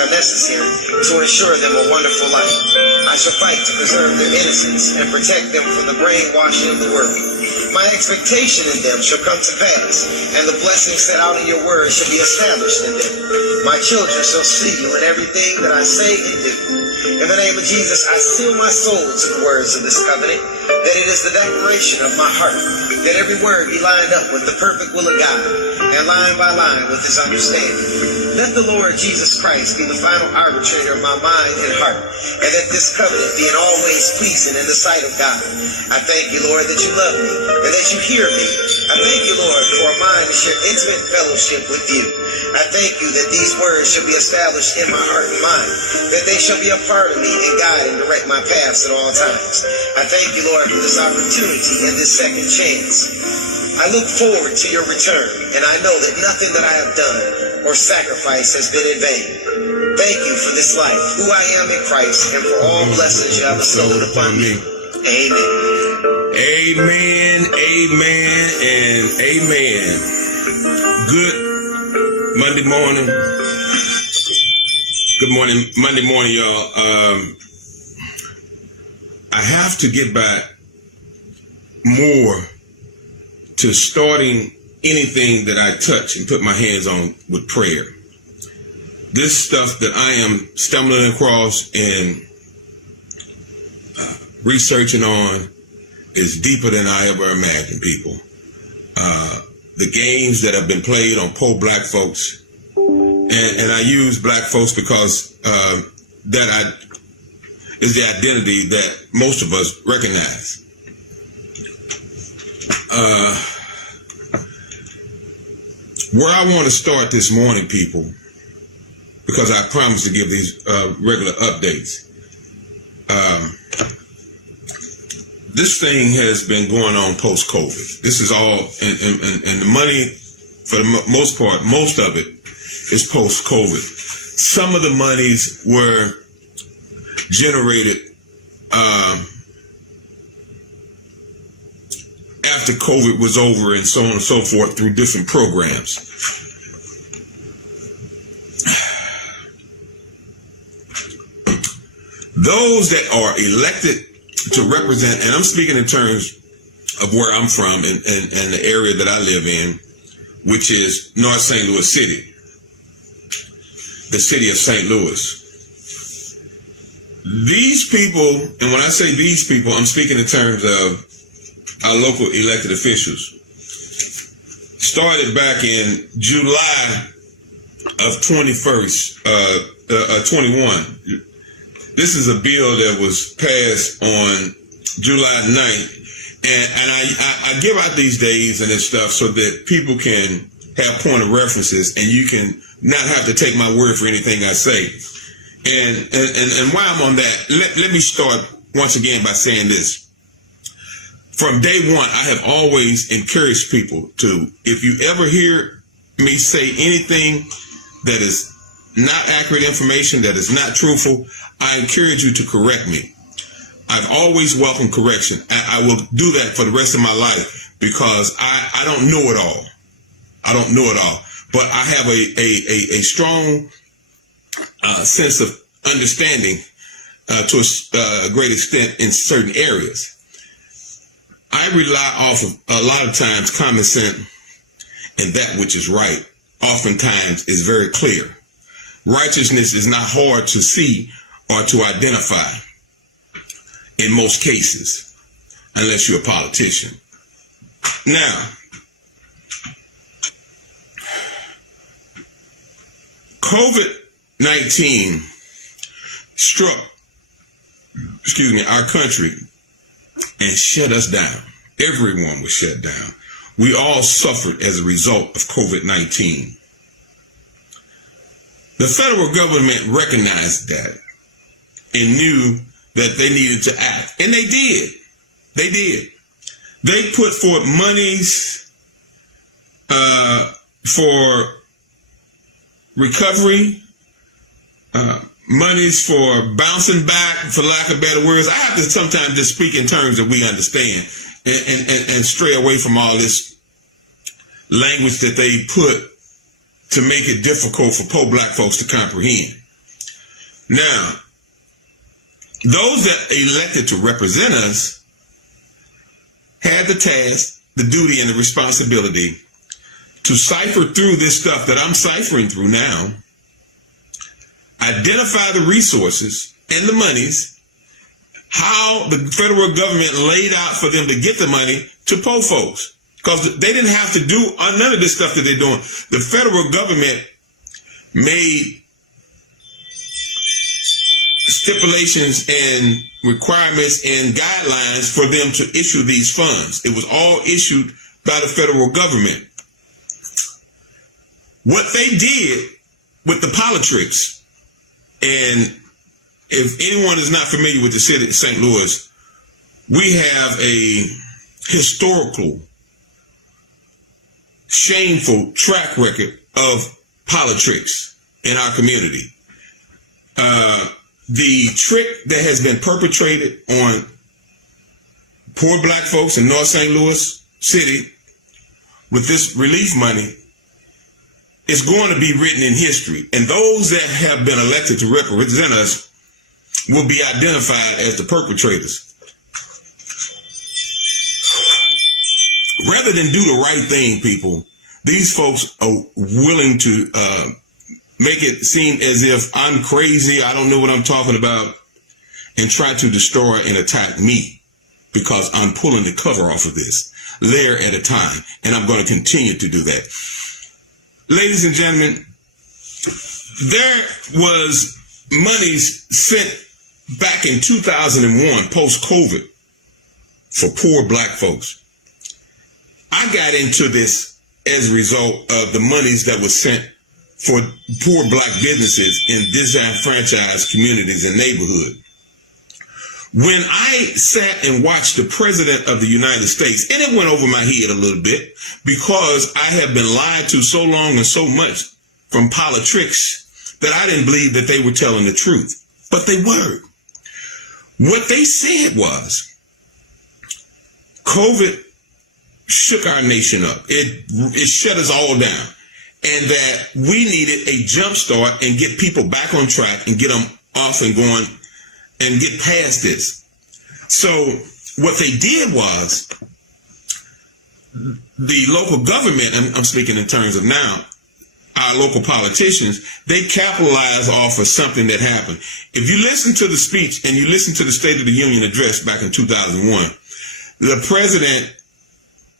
are necessary to ensure them a wonderful life. I shall fight to preserve their innocence and protect them from the brainwashing of the world. My expectation in them shall come to pass, and the blessings set out in your word shall be established in them. My children shall see you in everything that I say and do. In the name of Jesus, I seal my soul to the words of this covenant, that it is the declaration of my heart, that every word be lined up with the perfect will of God, and line by line with his understanding. Let the Lord Jesus Christ be the final arbitrator of my mind and heart, and that this covenant be in all ways pleasing in the sight of God. I thank you, Lord, that you love me, and that you hear me. I thank you, Lord, for a mind to share intimate fellowship with you. I thank you that these words shall be established in my heart and mind, that they shall be a part of me and guide and direct my paths at all times. I thank you, Lord, for this opportunity and this second chance. I look forward to your return, and I know that nothing that I have done or sacrifice has been in vain. Thank you for this life, who I am in Christ, and for all blessings you have bestowed upon me. Amen. Amen, amen, and amen. Good Monday morning. Good morning, Monday morning, y'all. I have to get back more to starting anything that I touch and put my hands on with prayer. This stuff that I am stumbling across and researching on is deeper than I ever imagined, people. The games that have been played on poor black folks, and I use black folks because that is the identity that most of us recognize. Where I want to start this morning, people, because I promised to give these regular updates. This thing has been going on post-COVID. This is all, and the money, for the most part, most of it is post-COVID. Some of the monies were generated after COVID was over and so on and so forth through different programs. Those that are elected to represent, and I'm speaking in terms of where I'm from and the area that I live in, which is North St.Louis City, the city of St. Louis. These people, and when I say these people, I'm speaking in terms of our local elected officials, started back in July of 21. This is a bill that was passed on July 9th. And I give out these days and this stuff so that people can have point of references and you can not have to take my word for anything I say. And while I'm on that, let me start once again by saying this. From day one, I have always encouraged people to, if you ever hear me say anything that is not accurate information, that is not truthful, I encourage you to correct me. I've always welcomed correction. I will do that for the rest of my life because I don't know it all. I don't know it all. But I have a strong sense of understanding to a great extent in certain areas. I rely off of a lot of times common sense, and that which is right oftentimes is very clear. Righteousness is not hard to see or to identify in most cases, unless you're a politician. Now, COVID-19 struck, our country and shut us down. Everyone was shut down. We all suffered as a result of COVID-19. The federal government recognized that and knew that they needed to act. And they did. They did. They put forth monies for recovery, monies for bouncing back, for lack of better words. I have to sometimes just speak in terms that we understand and stray away from all this language that they put to make it difficult for poor black folks to comprehend. Now, those that elected to represent us had the task, the duty, and the responsibility to cipher through this stuff that I'm ciphering through now, identify the resources and the monies, how the federal government laid out for them to get the money to poor folks. Because they didn't have to do none of this stuff that they're doing. The federal government made stipulations and requirements and guidelines for them to issue these funds. It was all issued by the federal government. What they did with the politics, and if anyone is not familiar with the city of St. Louis, we have a historical, shameful track record of politics in our community. The trick that has been perpetrated on poor black folks in North St.Louis City with this relief money is going to be written in history. And those that have been elected to represent us will be identified as the perpetrators. Rather than do the right thing, people, these folks are willing to make it seem as if I'm crazy, I don't know what I'm talking about, and try to destroy and attack me because I'm pulling the cover off of this layer at a time, and I'm going to continue to do that. Ladies and gentlemen, there was monies sent back in 2001, post-COVID, for poor black folks. I got into this as a result of the monies that was sent for poor black businesses in disenfranchised communities and neighborhoods. When I sat and watched the President of the United States, and it went over my head a little bit because I have been lied to so long and so much from politics that I didn't believe that they were telling the truth, but they were. What they said was, COVID shook our nation up. It shut us all down. And that we needed a jump start and get people back on track and get them off and going and get past this. So what they did was the local government, and I'm speaking in terms of now, our local politicians, they capitalize off of something that happened. If you listen to the speech and you listen to the State of the Union address back in 2001, the president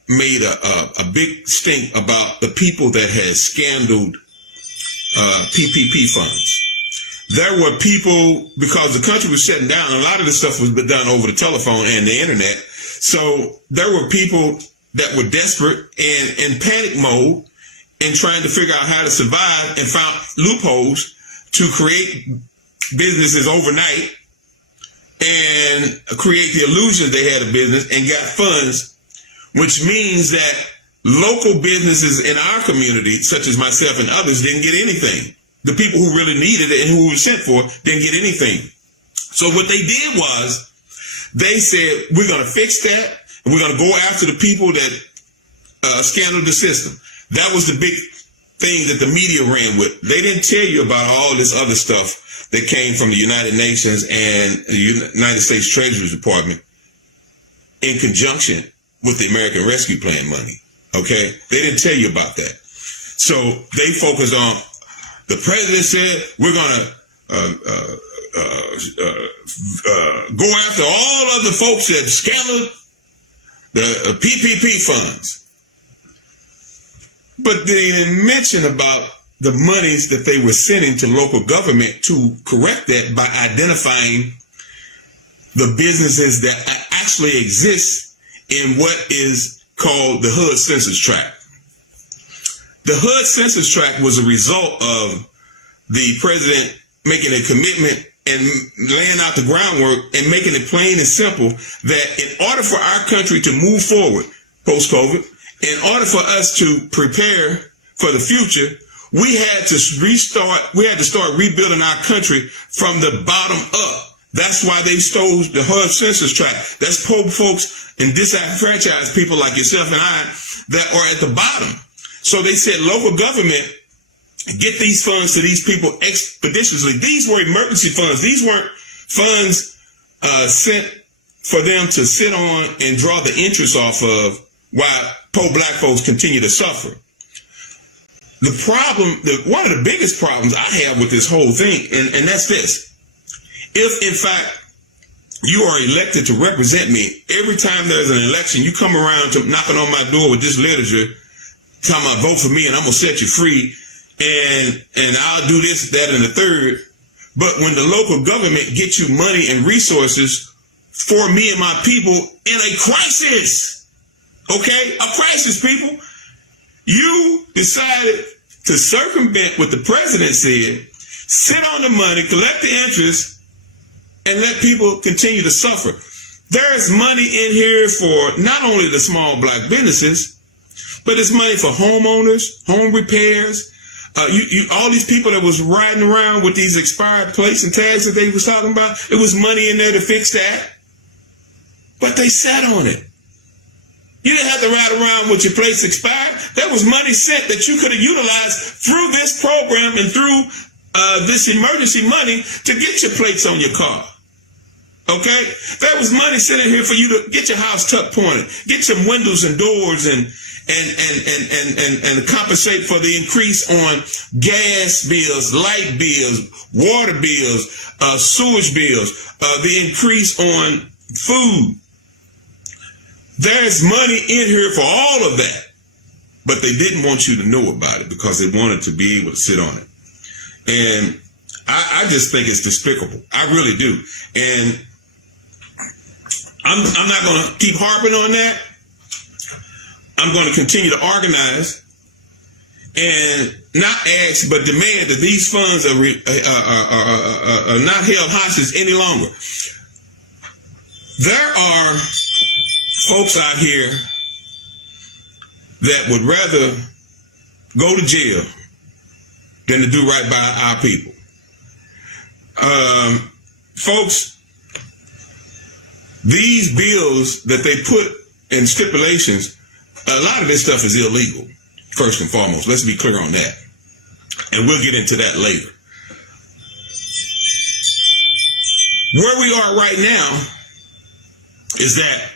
made a big stink about the people that had scandaled PPP funds. There were people, because the country was shutting down, a lot of the stuff was done over the telephone and the internet. So there were people that were desperate and in panic mode and trying to figure out how to survive and found loopholes to create businesses overnight and create the illusion they had a business and got funds, which means that local businesses in our community, such as myself and others, didn't get anything. The people who really needed it and who were sent for didn't get anything. So what they did was they said, we're going to fix that, and we're going to go after the people that scandaled the system. That was the big thing that the media ran with. They didn't tell you about all this other stuff that came from the United Nations and the United States Treasury Department in conjunction with the American Rescue Plan money. Okay? They didn't tell you about that. So they focused on, the president said, we're going to go after all of the folks that scandaled the PPP funds. But they didn't mention about the monies that they were sending to local government to correct that by identifying the businesses that actually exist in what is called the HUD census tract. The HUD census tract was a result of the president making a commitment and laying out the groundwork and making it plain and simple that in order for our country to move forward post-COVID, in order for us to prepare for the future, we had to start rebuilding our country from the bottom up. That's why they stole the HUD census tract. That's poor folks and disenfranchised people like yourself and I that are at the bottom. So they said local government get these funds to these people expeditiously. These were emergency funds. These weren't funds sent for them to sit on and draw the interest off of while poor black folks continue to suffer. The problem, one of the biggest problems I have with this whole thing, and that's this. If, in fact, you are elected to represent me, every time there's an election, you come around to knocking on my door with this literature, talking about vote for me and I'm going to set you free, and I'll do this, that, and the third. But when the local government gets you money and resources for me and my people in a crisis, okay, a crisis, people, you decided to circumvent what the president said, sit on the money, collect the interest, and let people continue to suffer. There's money in here for not only the small black businesses, but it's money for homeowners, home repairs. All these people that was riding around with these expired plates and tags that they was talking about, it was money in there to fix that. But they sat on it. You didn't have to ride around with your plates expired. There was money sent that you could have utilized through this program and through this emergency money to get your plates on your car. Okay? There was money sitting here for you to get your house tuck pointed, get some windows and doors and compensate for the increase on gas bills, light bills, water bills, sewage bills, the increase on food. There's money in here for all of that, but they didn't want you to know about it because they wanted to be able to sit on it. And I just think it's despicable. I really do. And I'm not going to keep harping on that. I'm going to continue to organize and not ask, but demand that these funds are not held hostage any longer. There are folks out here that would rather go to jail than to do right by our people. Folks, these bills that they put in stipulations, a lot of this stuff is illegal, first and foremost. Let's be clear on that. And we'll get into that later. Where we are right now is that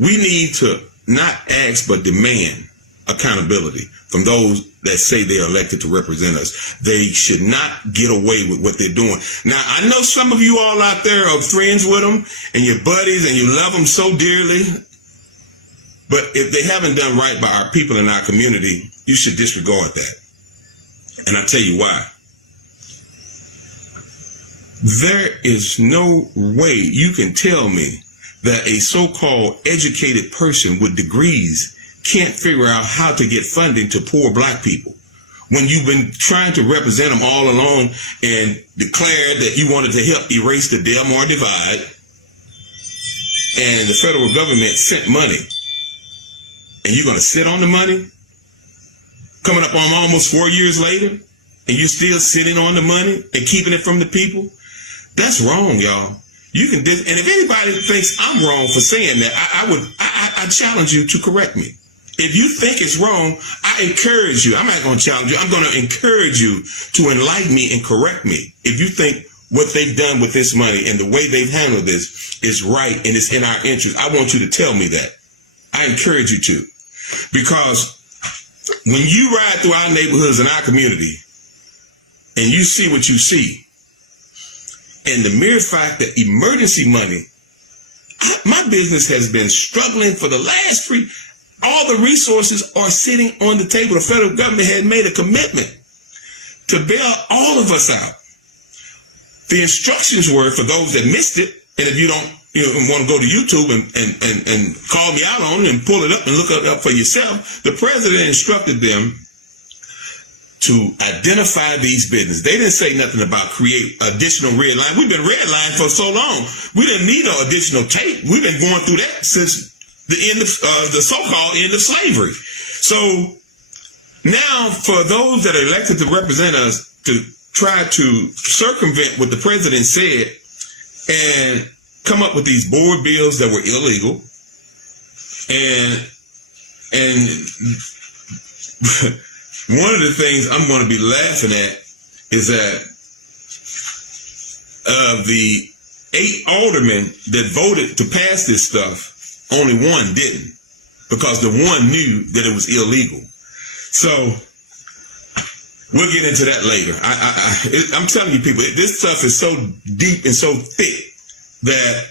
we need to not ask but demand accountability from those that say they're elected to represent us. They should not get away with what they're doing. Now, I know some of you all out there are friends with them and your buddies and you love them so dearly. But if they haven't done right by our people in our community, you should disregard that. And I'll tell you why. There is no way you can tell me that a so-called educated person with degrees can't figure out how to get funding to poor black people when you've been trying to represent them all along and declared that you wanted to help erase the Delmar divide, and the federal government sent money. And you're going to sit on the money coming up on almost 4 years later, and you're still sitting on the money and keeping it from the people? That's wrong, y'all. You can, and if anybody thinks I'm wrong for saying that, I challenge you to correct me. If you think it's wrong, I encourage you. I'm not going to challenge you. I'm going to encourage you to enlighten me and correct me. If you think what they've done with this money and the way they've handled this is right and it's in our interest, I want you to tell me that. I encourage you to. Because when you ride through our neighborhoods and our community and you see what you see, and the mere fact that emergency money, my business has been struggling for the last all the resources are sitting on the table. The federal government had made a commitment to bail all of us out. The instructions were, for those that missed it, and if you don't want to go to YouTube and call me out on it and pull it up and look it up for yourself, the president instructed them to identify these businesses. They didn't say nothing about create additional red line. We've been redlined for so long. We didn't need an additional tape. We've been going through that since the end of the so-called end of slavery. So now for those that are elected to represent us to try to circumvent what the president said and come up with these board bills that were illegal and one of the things I'm going to be laughing at is that of the 8 aldermen that voted to pass this stuff, only one didn't, because the one knew that it was illegal. So we'll get into that later. I'm telling you, people, this stuff is so deep and so thick that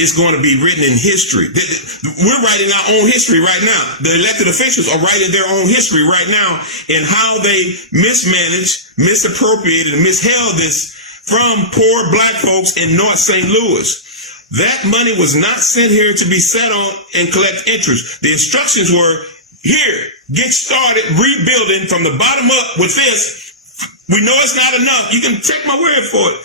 it's going to be written in history. We're writing our own history right now. The elected officials are writing their own history right now in how they mismanaged, misappropriated, and misheld this from poor black folks in North St. Louis. That money was not sent here to be sat on and collect interest. The instructions were, here, get started rebuilding from the bottom up with this. We know it's not enough. You can take my word for it.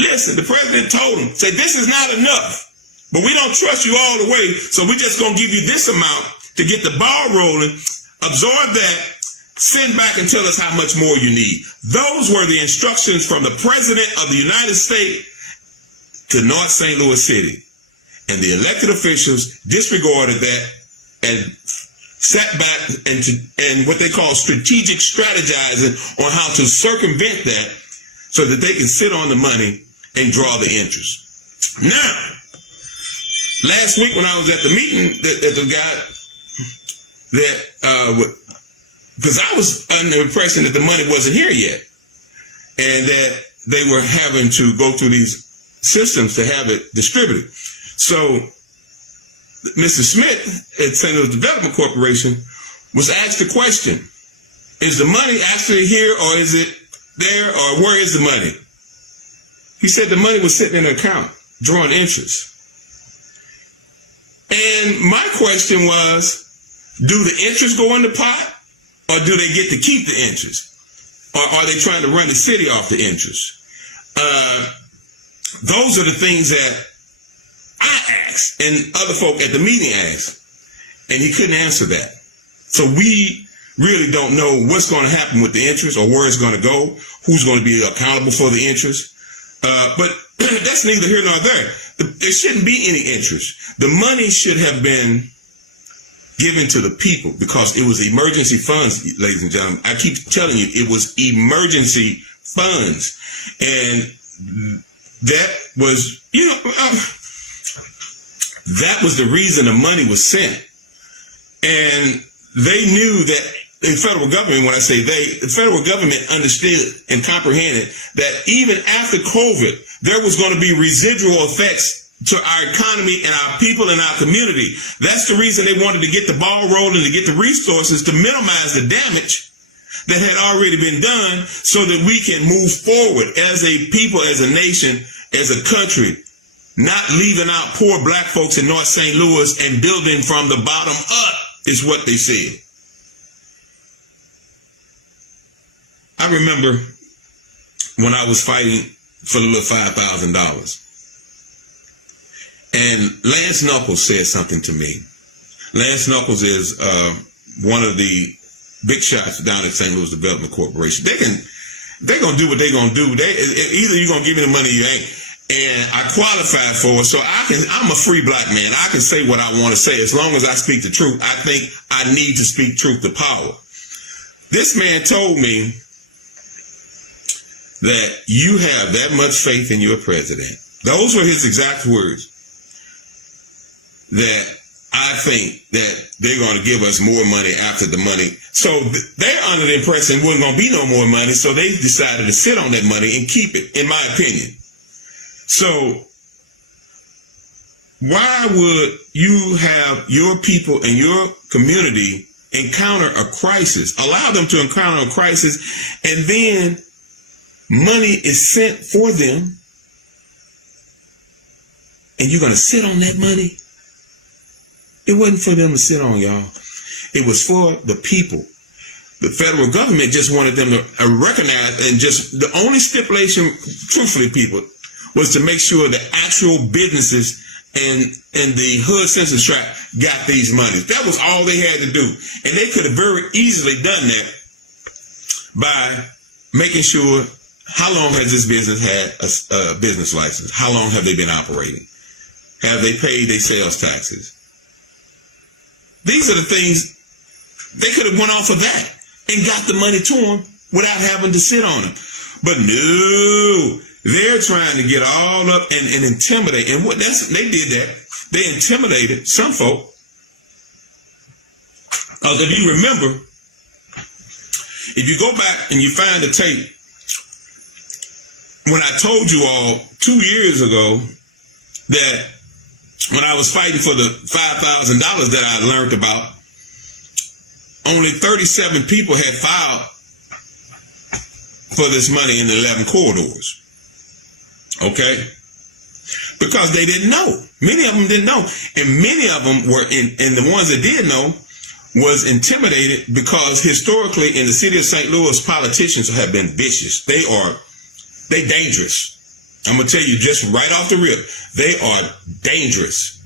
Listen, the president told him, say, this is not enough. But we don't trust you all the way, so we're just going to give you this amount to get the ball rolling, absorb that, send back and tell us how much more you need. Those were the instructions from the President of the United States to North St.Louis City. And the elected officials disregarded that and sat back and what they call strategic strategizing on how to circumvent that so that they can sit on the money and draw the interest. Now, last week when I was at the meeting that the guy that, because I was under the impression that the money wasn't here yet and that they were having to go through these systems to have it distributed. So Mr. Smith at St. Louis Development Corporation was asked the question, is the money actually here or is it there or where is the money? He said the money was sitting in an account, drawing interest. And my question was, do the interest go in the pot or do they get to keep the interest? Or are they trying to run the city off the interest? Those are the things that I asked and other folk at the meeting asked, and he couldn't answer that. So we really don't know what's going to happen with the interest or where it's going to go, who's going to be accountable for the interest. But that's neither here nor there. There shouldn't be any interest. The money should have been given to the people because it was emergency funds, ladies and gentlemen. I keep telling you, it was emergency funds. And that was, that was the reason the money was sent. And they knew that the federal government, when I say they, the federal government understood and comprehended that even after COVID, there was going to be residual effects to our economy and our people and our community. That's the reason they wanted to get the ball rolling, to get the resources to minimize the damage that had already been done so that we can move forward as a people, as a nation, as a country, not leaving out poor black folks in North St. Louis and building from the bottom up is what they said. I remember when I was fighting for the little $5,000. And Lance Knuckles said something to me. Lance Knuckles is one of the big shots down at St. Louis Development Corporation. They're gonna do what they're gonna do. Either you're gonna give me the money or you ain't. And I qualified for it, so I'm a free black man. I can say what I want to say as long as I speak the truth. I think I need to speak truth to power. This man told me that you have that much faith in your president. Those were his exact words. That I think that they're going to give us more money after the money. So they're under the impression there wasn't going to be no more money, so they decided to sit on that money and keep it, in my opinion. So why would you have your people and your community encounter a crisis, allow them to encounter a crisis, and then money is sent for them, and you're going to sit on that money? It wasn't for them to sit on, y'all. It was for the people. The federal government just wanted them to recognize, and just the only stipulation, truthfully, people, was to make sure that actual businesses and the hood census tract got these monies. That was all they had to do. And they could have very easily done that by making sure, how long has this business had a business license? How long have they been operating? Have they paid their sales taxes? These are the things They could have went off of that and got the money to them without having to sit on them. But no, they're trying to get all up and intimidate. And they did that. They intimidated some folk. Because if you remember, if you go back and you find the tape, when I told you all 2 years ago that when I was fighting for the $5,000 that I learned about, only 37 people had filed for this money in the 11 corridors. Okay? Because they didn't know. Many of them didn't know. And many of them were and the ones that did know was intimidated because historically in the city of St. Louis, politicians have been vicious. They dangerous. I'm going to tell you just right off the rip, they are dangerous.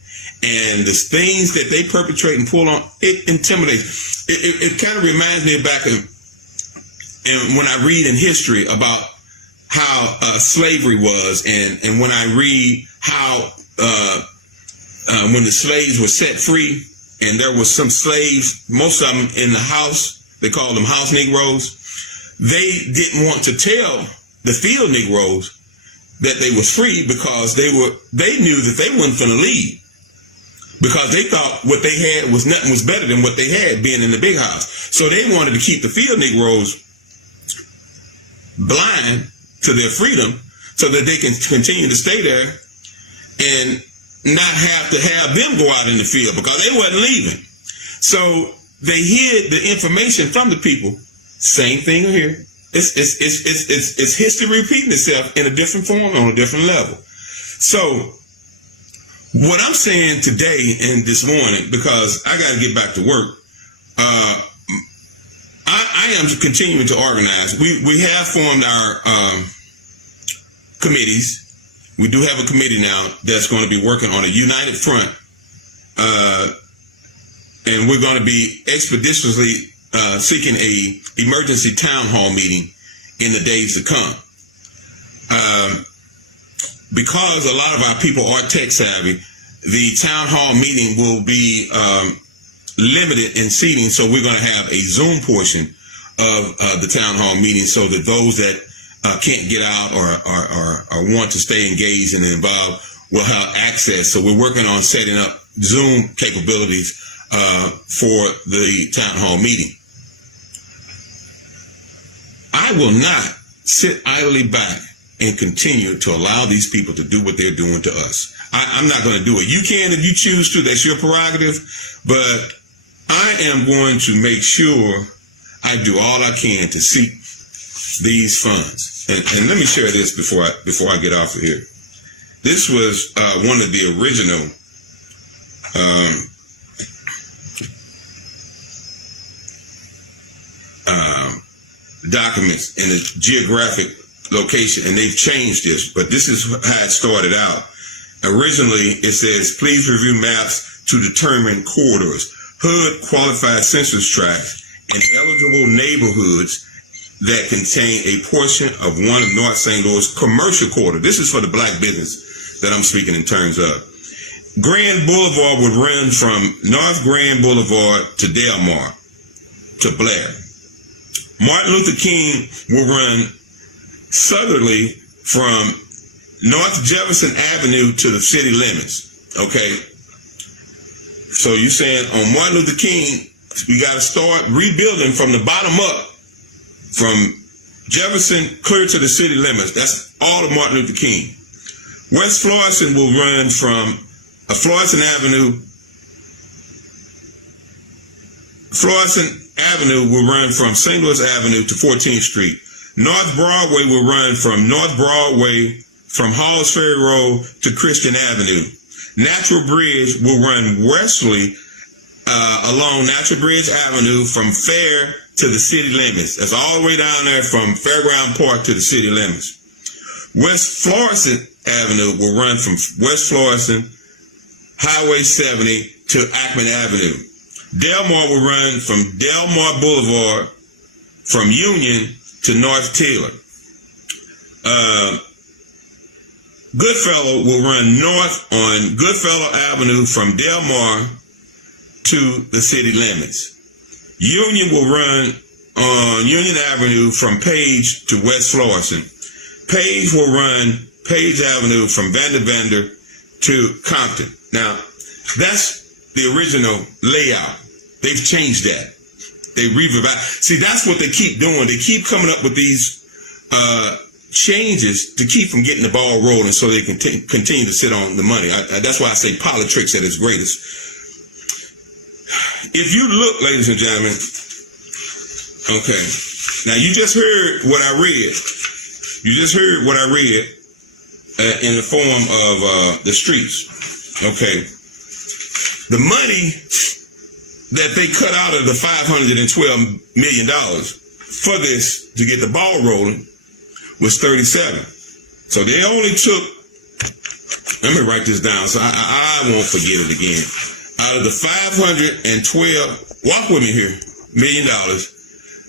And the things that they perpetrate and pull on, it intimidates. It kind of reminds me back of and when I read in history about how slavery was, and when I read how when the slaves were set free, and there was some slaves, most of them in the house, they called them house Negroes, they didn't want to tell the field Negroes that they was free because they knew that they weren't going to leave, because they thought what they had was nothing was better than what they had being in the big house. So they wanted to keep the field Negroes blind to their freedom so that they can continue to stay there and not have to have them go out in the field because they wasn't leaving. So they hid the information from the people. Same thing here. It's history repeating itself in a different form on a different level. So what I'm saying today and this morning, because I got to get back to work, I am continuing to organize. We have formed our committees. We do have a committee now that's going to be working on a united front, and we're going to be expeditiously seeking a emergency town hall meeting in the days to come. Because a lot of our people are tech savvy, the town hall meeting will be limited in seating, so we're going to have a Zoom portion of the town hall meeting so that those that can't get out or want to stay engaged and involved will have access. So we're working on setting up Zoom capabilities for the town hall meeting. I will not sit idly back and continue to allow these people to do what they're doing to us. I'm not going to do it. You can if you choose to. That's your prerogative. But I am going to make sure I do all I can to seek these funds. And let me share this before I get off of here. This was one of the original documents in a geographic location, and they've changed this, but this is how it started out. Originally, it says, please review maps to determine corridors, HUD qualified census tracts, and eligible neighborhoods that contain a portion of one of North St. Louis commercial corridor. This is for the black business that I'm speaking in terms of. Grand Boulevard would run from North Grand Boulevard to Delmar to Blair. Martin Luther King will run southerly from North Jefferson Avenue to the city limits. Okay. So you're saying on Martin Luther King, we got to start rebuilding from the bottom up, from Jefferson clear to the city limits. That's all of Martin Luther King. West Florissant will run from Florissant Avenue will run from St. Louis Avenue to 14th Street. North Broadway will run from North Broadway from Halls Ferry Road to Christian Avenue. Natural Bridge will run westerly along Natural Bridge Avenue from Fair to the city limits. That's all the way down there from Fairground Park to the city limits. West Florissant Avenue will run from West Florissant, Highway 70 to Ackman Avenue. Delmar will run from Delmar Boulevard from Union to North Taylor. Goodfellow will run north on Goodfellow Avenue from Delmar to the city limits. Union will run on Union Avenue from Page to West Florissant. Page will run Page Avenue from Vander to Compton. Now, that's the original layout. They've changed that. They revised. See, that's what they keep doing. They keep coming up with these changes to keep from getting the ball rolling so they can continue to sit on the money. That's why I say politics at its greatest. If you look, ladies and gentlemen, okay, now you just heard what I read. You just heard what I read in the form of the streets. Okay. The money that they cut out of the $512 million for this to get the ball rolling was 37. So they only took, let me write this down so I won't forget it again. Out of the $512, walk with me here, $1 million,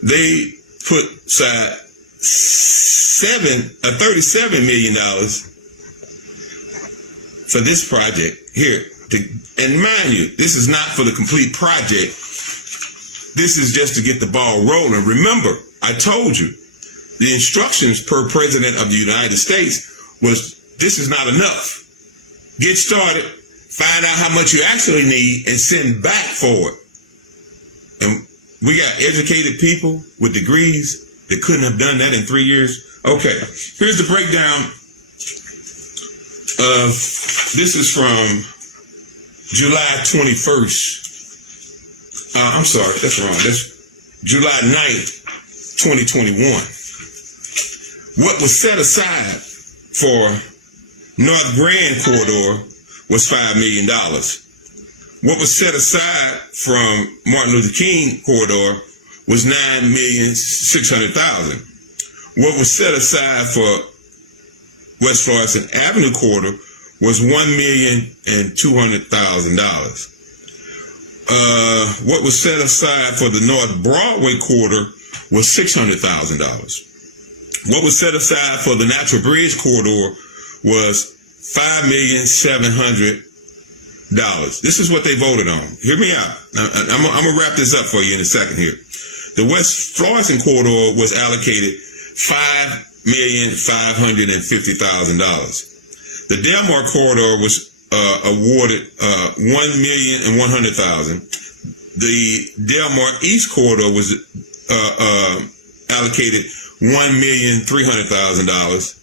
they put aside $37 million for this project here. And mind you, this is not for the complete project. This is just to get the ball rolling. Remember, I told you, the instructions per President of the United States was, this is not enough. Get started, find out how much you actually need, and send back for it. And we got educated people with degrees that couldn't have done that in 3 years. Okay, here's the breakdown of, this is from July 21st. I'm sorry, that's wrong. That's July 9th, 2021. What was set aside for North Grand Corridor was $5 million. What was set aside from Martin Luther King Corridor was $9,600,000. What was set aside for West Florissant Avenue Corridor was $1,200,000. What was set aside for the North Broadway Corridor was $600,000. What was set aside for the Natural Bridge Corridor was $5,700,000. This is what they voted on. Hear me out. I'm going to wrap this up for you in a second here. The West Florissant Corridor was allocated $5,550,000. The Delmar Corridor was awarded $1,100,000. The Delmar East Corridor was allocated $1,300,000.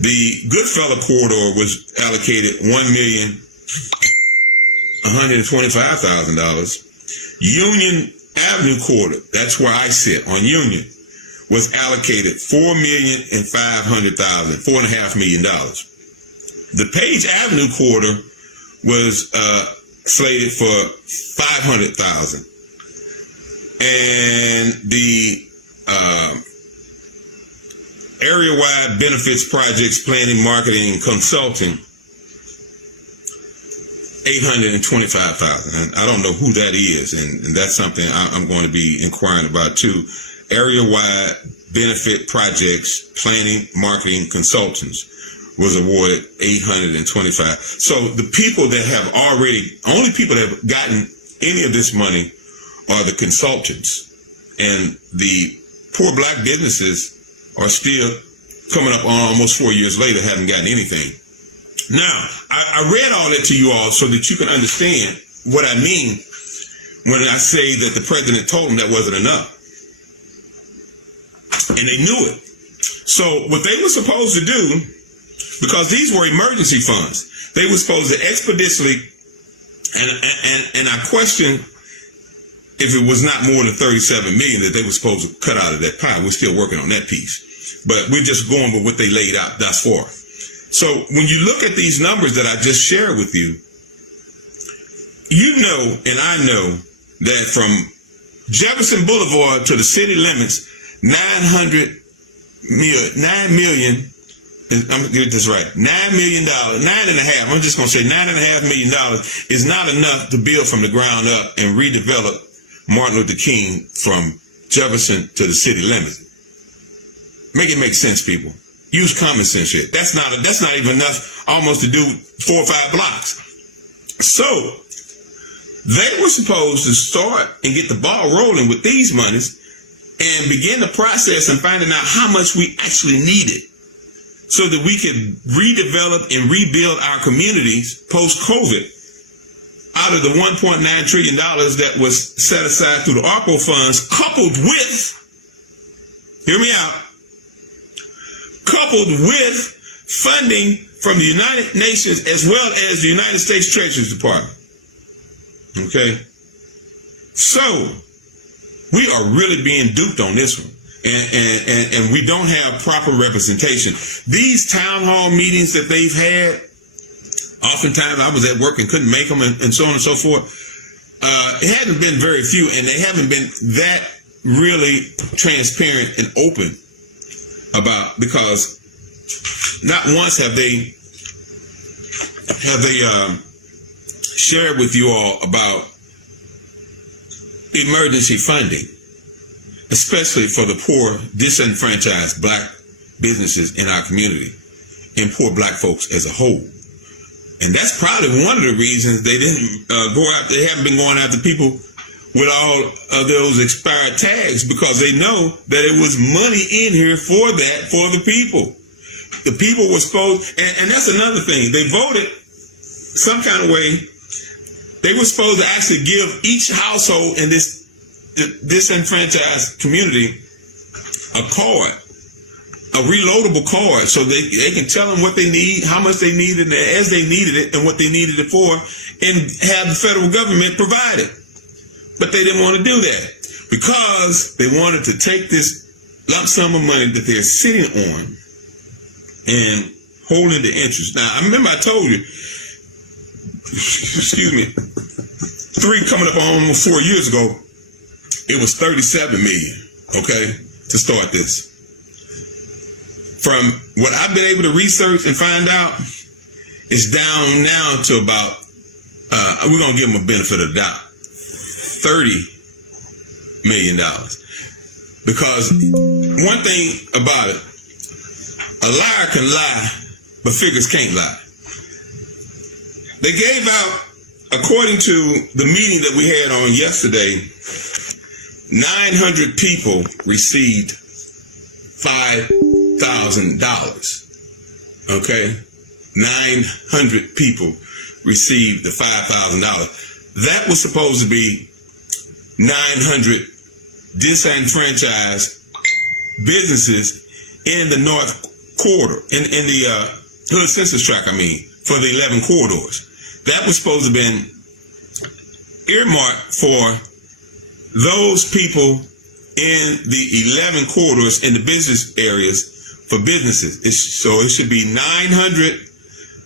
The Goodfellow Corridor was allocated $1,125,000. Union Avenue Corridor, that's where I sit on Union, was allocated $4,500,000, $4.5 million. The Page Avenue Corridor was slated for $500,000, and the area-wide benefits projects planning, marketing, and consulting, $825,000. And I don't know who that is, and that's something I'm going to be inquiring about too. Area-wide benefit projects planning, marketing, consultants was awarded $825,000. So the people that have only people that have gotten any of this money are the consultants, and the poor black businesses are still coming up on almost 4 years later, haven't gotten anything. Now, I read all that to you all so that you can understand what I mean when I say that the president told them that wasn't enough. And they knew it. So what they were supposed to do, because these were emergency funds, they were supposed to expeditiously, and I question if it was not more than $37 million that they were supposed to cut out of that pie. We're still working on that piece, but we're just going with what they laid out thus far. So when you look at these numbers that I just shared with you, you know, and I know that from Jefferson Boulevard to the city limits, $9 million. I'm gonna get this right. $9 million, $9.5. I'm just gonna say $9.5 million is not enough to build from the ground up and redevelop Martin Luther King from Jefferson to the city limits. Make it make sense, people. Use common sense here. That's not even enough almost to do 4 or 5 blocks. So They were supposed to start and get the ball rolling with these monies and begin the process and finding out how much we actually needed so that we could redevelop and rebuild our communities post-COVID out of the $1.9 trillion that was set aside through the ARPA funds, coupled with, hear me out, coupled with funding from the United Nations as well as the United States Treasury Department. Okay? So, we are really being duped on this one. And we don't have proper representation. These town hall meetings that they've had, oftentimes I was at work and couldn't make them and so on and so forth. It hasn't been very few, and they haven't been that really transparent and open about, because not once have they shared with you all about emergency funding, especially for the poor, disenfranchised black businesses in our community and poor black folks as a whole. And that's probably one of the reasons they didn't they haven't been going after people with all of those expired tags, because they know that it was money in here for that, for the people. The people were supposed, and that's another thing, they voted some kind of way. They were supposed to actually give each household in this disenfranchised community a card, a reloadable card, so they can tell them what they need, how much they needed, as they needed it, and what they needed it for, and have the federal government provide it. But they didn't want to do that because they wanted to take this lump sum of money that they're sitting on and holding the interest. Now, I remember I told you, excuse me, coming up on almost 4 years ago, it was 37 million, okay, to start this. From what I've been able to research and find out, it's down now to about, we're going to give them a benefit of the doubt, $30 million. Because one thing about it, a liar can lie, but figures can't lie. They gave out, according to the meeting that we had on yesterday, 900 people received $5,000. Okay? 900 people received the $5,000. That was supposed to be 900 disenfranchised businesses in the North Quarter, in the Hood Census Tract, for the 11 corridors. That was supposed to have been earmarked for those people in the 11 corridors in the business areas for businesses. So it should be 900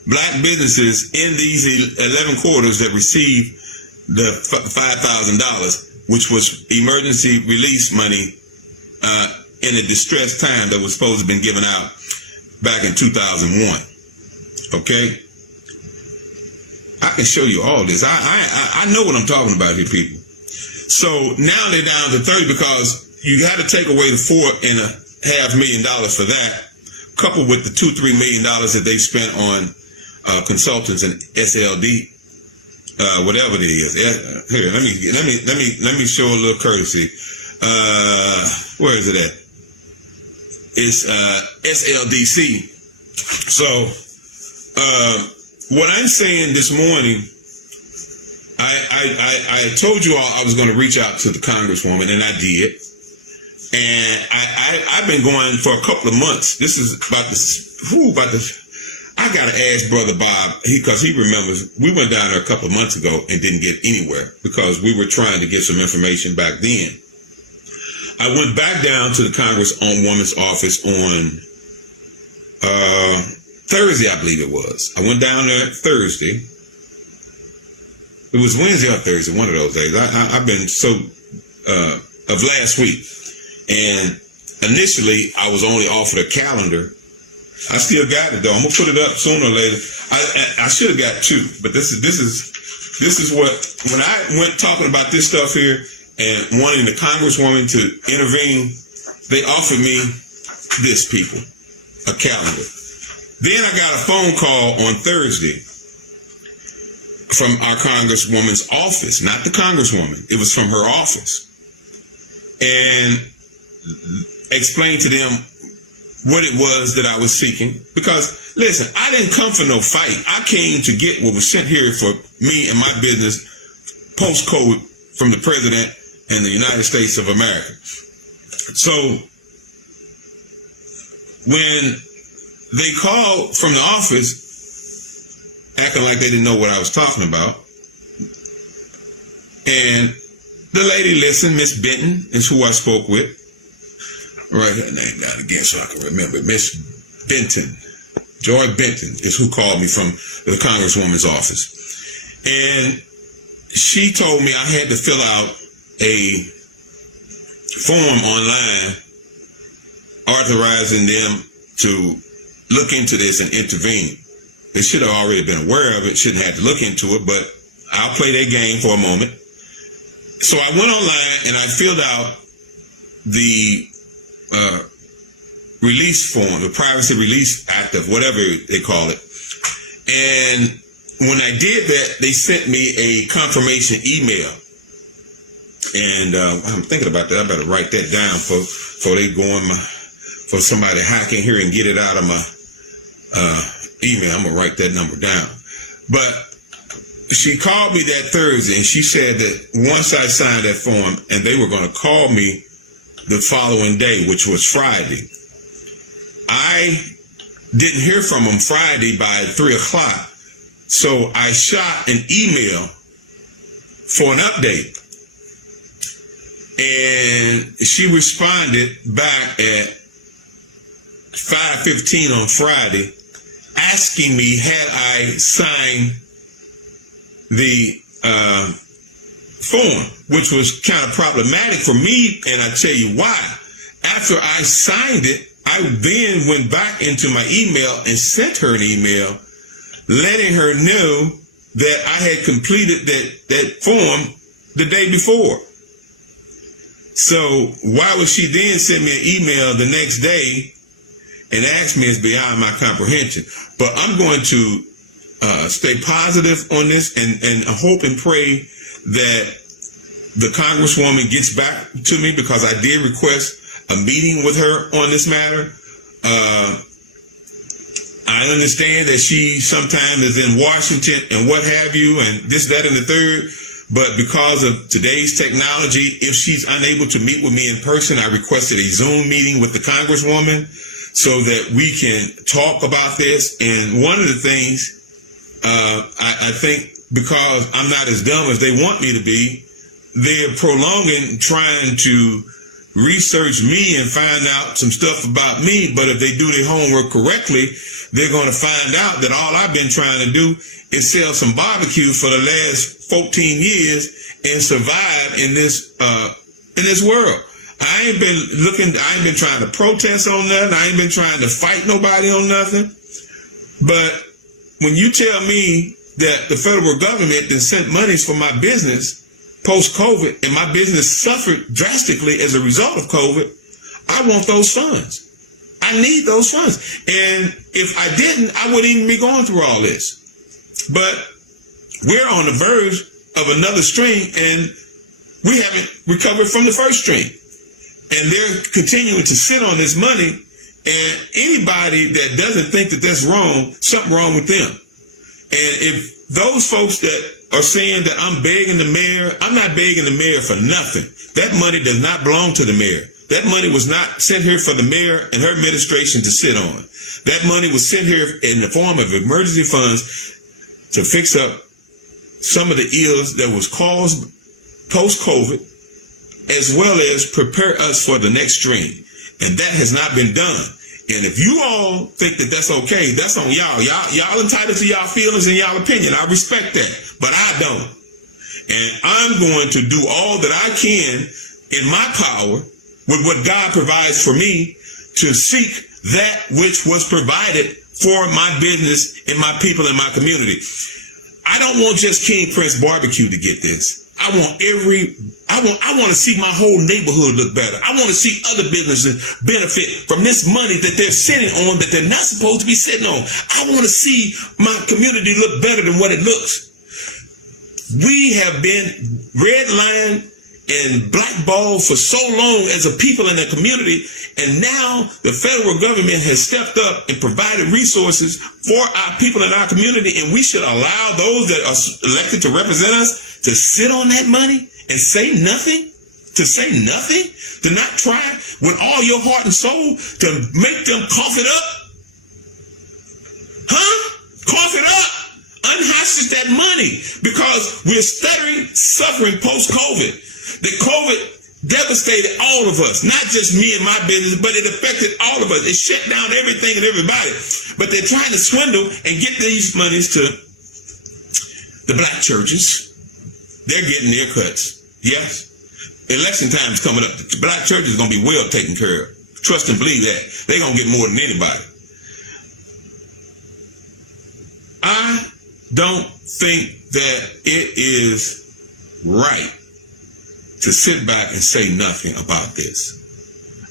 black businesses in these 11 corridors that receive the $5,000, which was emergency release money in a distressed time that was supposed to have been given out back in 2001. Okay? I can show you all this. I know what I'm talking about here, people. So now they're down to 30 because you had to take away the $4.5 million for that, coupled with the $2-3 million that they spent on consultants and SLD, whatever it is. Here, let me show a little courtesy. Where is it at? It's SLDC. So what I'm saying this morning, I told you all I was going to reach out to the Congresswoman, and I did. And I've been going for a couple of months. This is about this. I got to ask Brother Bob, because he remembers, we went down there a couple of months ago and didn't get anywhere because we were trying to get some information back then. I went back down to the Congresswoman's office on Thursday, I believe it was. I went down there Thursday. It was Wednesday or Thursday, one of those days. I've been so, of last week. And initially, I was only offered a calendar. I still got it though. I'm gonna put it up sooner or later. I should have got two, but this is what, when I went talking about this stuff here and wanting the Congresswoman to intervene, they offered me this, people, a calendar. Then I got a phone call on Thursday from our congresswoman's office, not the congresswoman. It was from her office. And explained to them what it was that I was seeking. Because, listen, I didn't come for no fight. I came to get what was sent here for me and my business post-COVID from the president and the United States of America. So when they called from the office, acting like they didn't know what I was talking about, and the lady listened, Miss Benton is who I spoke with. Write her name down again so I can remember. Miss Benton, Joy Benton is who called me from the Congresswoman's office. And she told me I had to fill out a form online authorizing them to look into this and intervene. They should have already been aware of it, shouldn't have to look into it, but I'll play their game for a moment. So I went online and I filled out the release form, the Privacy Release Act of whatever they call it. And when I did that, they sent me a confirmation email. And I'm thinking about that. I better write that down for they go on for somebody hack in here and get it out of my email. I'm going to write that number down. But she called me that Thursday and she said that once I signed that form and they were going to call me the following day, which was Friday. I didn't hear from them Friday by 3:00. So I shot an email for an update. And she responded back at 5:15 on Friday, asking me had I signed the form, which was kind of problematic for me, and I tell you why. After I signed it, I then went back into my email and sent her an email letting her know that I had completed that form the day before. So why would she then send me an email the next day and ask me? Is beyond my comprehension. But I'm going to stay positive on this and hope and pray that the Congresswoman gets back to me, because I did request a meeting with her on this matter. I understand that she sometimes is in Washington and what have you, and this, that, and the third. But because of today's technology, if she's unable to meet with me in person, I requested a Zoom meeting with the Congresswoman so that we can talk about this. And one of the things, I think, because I'm not as dumb as they want me to be, they're prolonging trying to research me and find out some stuff about me. But if they do their homework correctly, they're going to find out that all I've been trying to do is sell some barbecue for the last 14 years and survive in this world. I ain't been trying to protest on nothing. I ain't been trying to fight nobody on nothing. But when you tell me that the federal government then sent monies for my business post-COVID and my business suffered drastically as a result of COVID, I want those funds. I need those funds. And if I didn't, I wouldn't even be going through all this. But we're on the verge of another string, and we haven't recovered from the first string. And they're continuing to sit on this money, and anybody that doesn't think that that's wrong, something wrong with them. And if those folks that are saying that I'm begging the mayor, I'm not begging the mayor for nothing. That money does not belong to the mayor. That money was not sent here for the mayor and her administration to sit on. That money was sent here in the form of emergency funds to fix up some of the ills that was caused post-COVID, as well as prepare us for the next stream. And that has not been done. And if you all think that that's okay, that's on y'all. Y'all entitled to y'all feelings and y'all opinion. I respect that, but I don't. And I'm going to do all that I can in my power with what God provides for me to seek that which was provided for my business and my people in my community. I don't want just King Prince Barbecue to get this. I want to see my whole neighborhood look better. I want to see other businesses benefit from this money that they're sitting on that they're not supposed to be sitting on. I want to see my community look better than what it looks. We have been redlined and blackballed for so long as a people in the community, and now the federal government has stepped up and provided resources for our people in our community, and we should allow those that are elected to represent us to sit on that money and say nothing, to not try with all your heart and soul to make them cough it up. Cough it up. Unhostage that money, because we're stuttering, suffering post-COVID. The COVID devastated all of us, not just me and my business, but it affected all of us. It shut down everything and everybody. But they're trying to swindle and get these monies to the black churches. They're getting their cuts. Yes. Election time is coming up. The black church is going to be well taken care of. Trust and believe that. They're going to get more than anybody. I don't think that it is right to sit back and say nothing about this.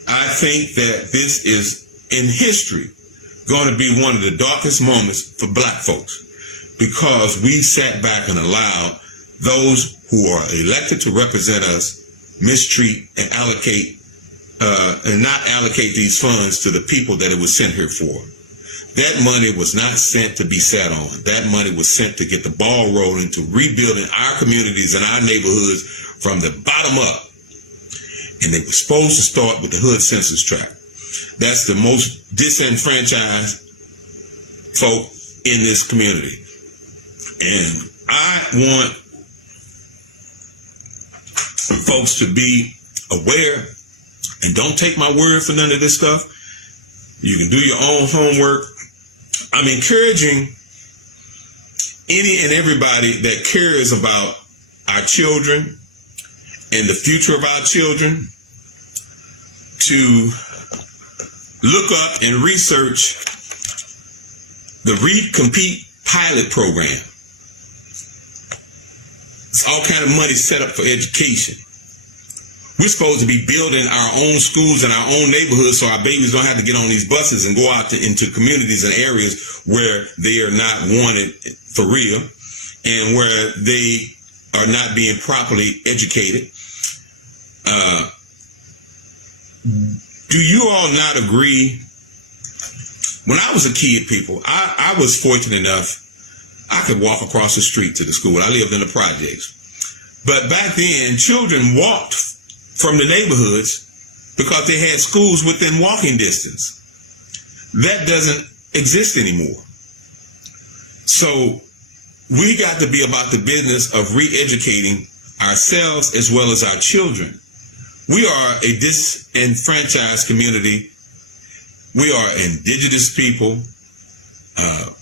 I think that this is, in history, going to be one of the darkest moments for black folks, because we sat back and allowed those who are elected to represent us mistreat and allocate and not allocate these funds to the people that it was sent here for. That money was not sent to be sat on. That money was sent to get the ball rolling, to rebuilding our communities and our neighborhoods from the bottom up. And they were supposed to start with the hood census tract. That's the most disenfranchised folk in this community. And I want folks to be aware, and don't take my word for none of this stuff. You can do your own homework. I'm encouraging any and everybody that cares about our children and the future of our children to look up and research the Recompete pilot program. It's all kind of money set up for education. We're supposed to be building our own schools in our own neighborhoods so our babies don't have to get on these buses and go out into communities and areas where they are not wanted for real and where they are not being properly educated. Do you all not agree? When I was a kid, people, I was fortunate enough I could walk across the street to the school. I lived in the projects. But back then, children walked from the neighborhoods because they had schools within walking distance. That doesn't exist anymore. So we got to be about the business of re-educating ourselves as well as our children. We are a disenfranchised community. We are indigenous people.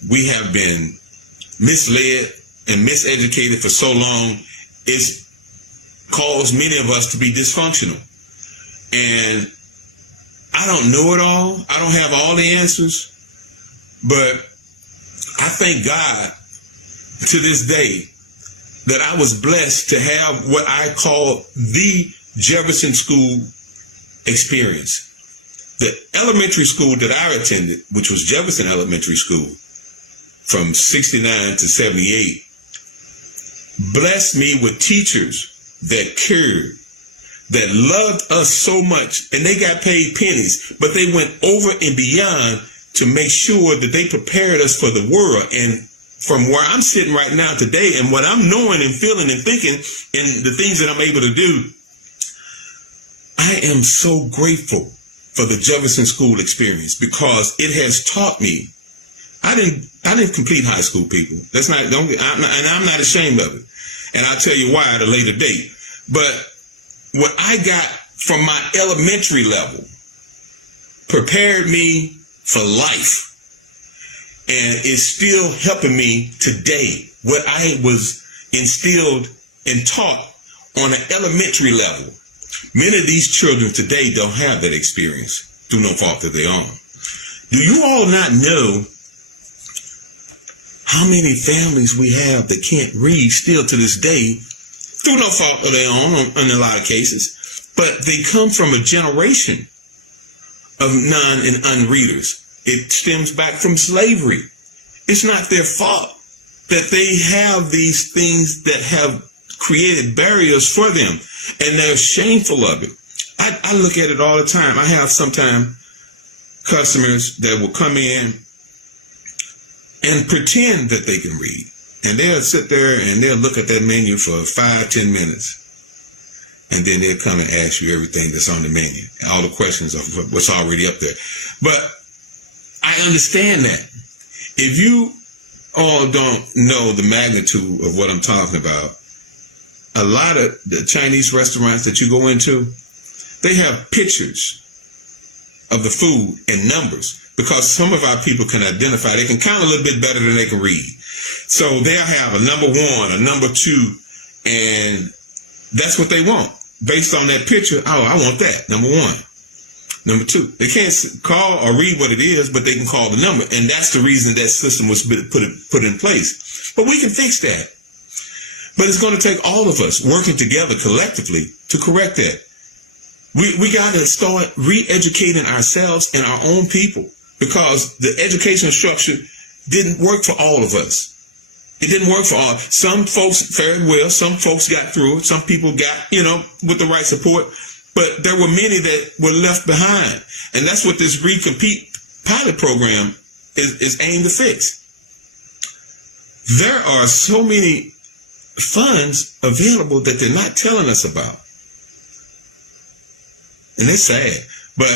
We have been misled and miseducated for so long. It's caused many of us to be dysfunctional. And I don't know it all. I don't have all the answers. But I thank God to this day that I was blessed to have what I call the Jefferson School experience. The elementary school that I attended, which was Jefferson Elementary School, from 69 to 78, blessed me with teachers that cared, that loved us so much, and they got paid pennies, but they went over and beyond to make sure that they prepared us for the world. And from where I'm sitting right now today and what I'm knowing and feeling and thinking and the things that I'm able to do, I am so grateful for the Jefferson School experience, because it has taught me. I didn't complete high school, people. That's not, and I'm not ashamed of it. And I'll tell you why at a later date. But what I got from my elementary level prepared me for life. And is still helping me today. What I was instilled and taught on an elementary level. Many of these children today don't have that experience through no fault of their own. Do you all not know how many families we have that can't read still to this day through no fault of their own in a lot of cases? But they come from a generation of non and unreaders. It stems back from slavery. It's not their fault. that they have these things that have created barriers for them, and they're shameful of it. I look at it all the time. I have sometimes customers that will come in and pretend that they can read. And they'll sit there and they'll look at that menu for 5-10 minutes. And then they'll come and ask you everything that's on the menu, all the questions of what's already up there. But I understand that. If you all don't know the magnitude of what I'm talking about, a lot of the Chinese restaurants that you go into, they have pictures of the food and numbers, because some of our people can identify. They can count a little bit better than they can read. So they'll have a number 1, a number 2, and that's what they want. Based on that picture, oh, I want that, number 1. Number 2, they can't call or read what it is, but they can call the number. And that's the reason that system was put in place. But we can fix that. But it's going to take all of us working together collectively to correct that. We got to start re-educating ourselves and our own people, because the educational structure didn't work for all of us. It didn't work for all. Some folks fared well. Some folks got through it. Some people got, with the right support. But there were many that were left behind. And that's what this Recompete pilot program is aimed to fix. There are so many funds available that they're not telling us about. And it's sad. But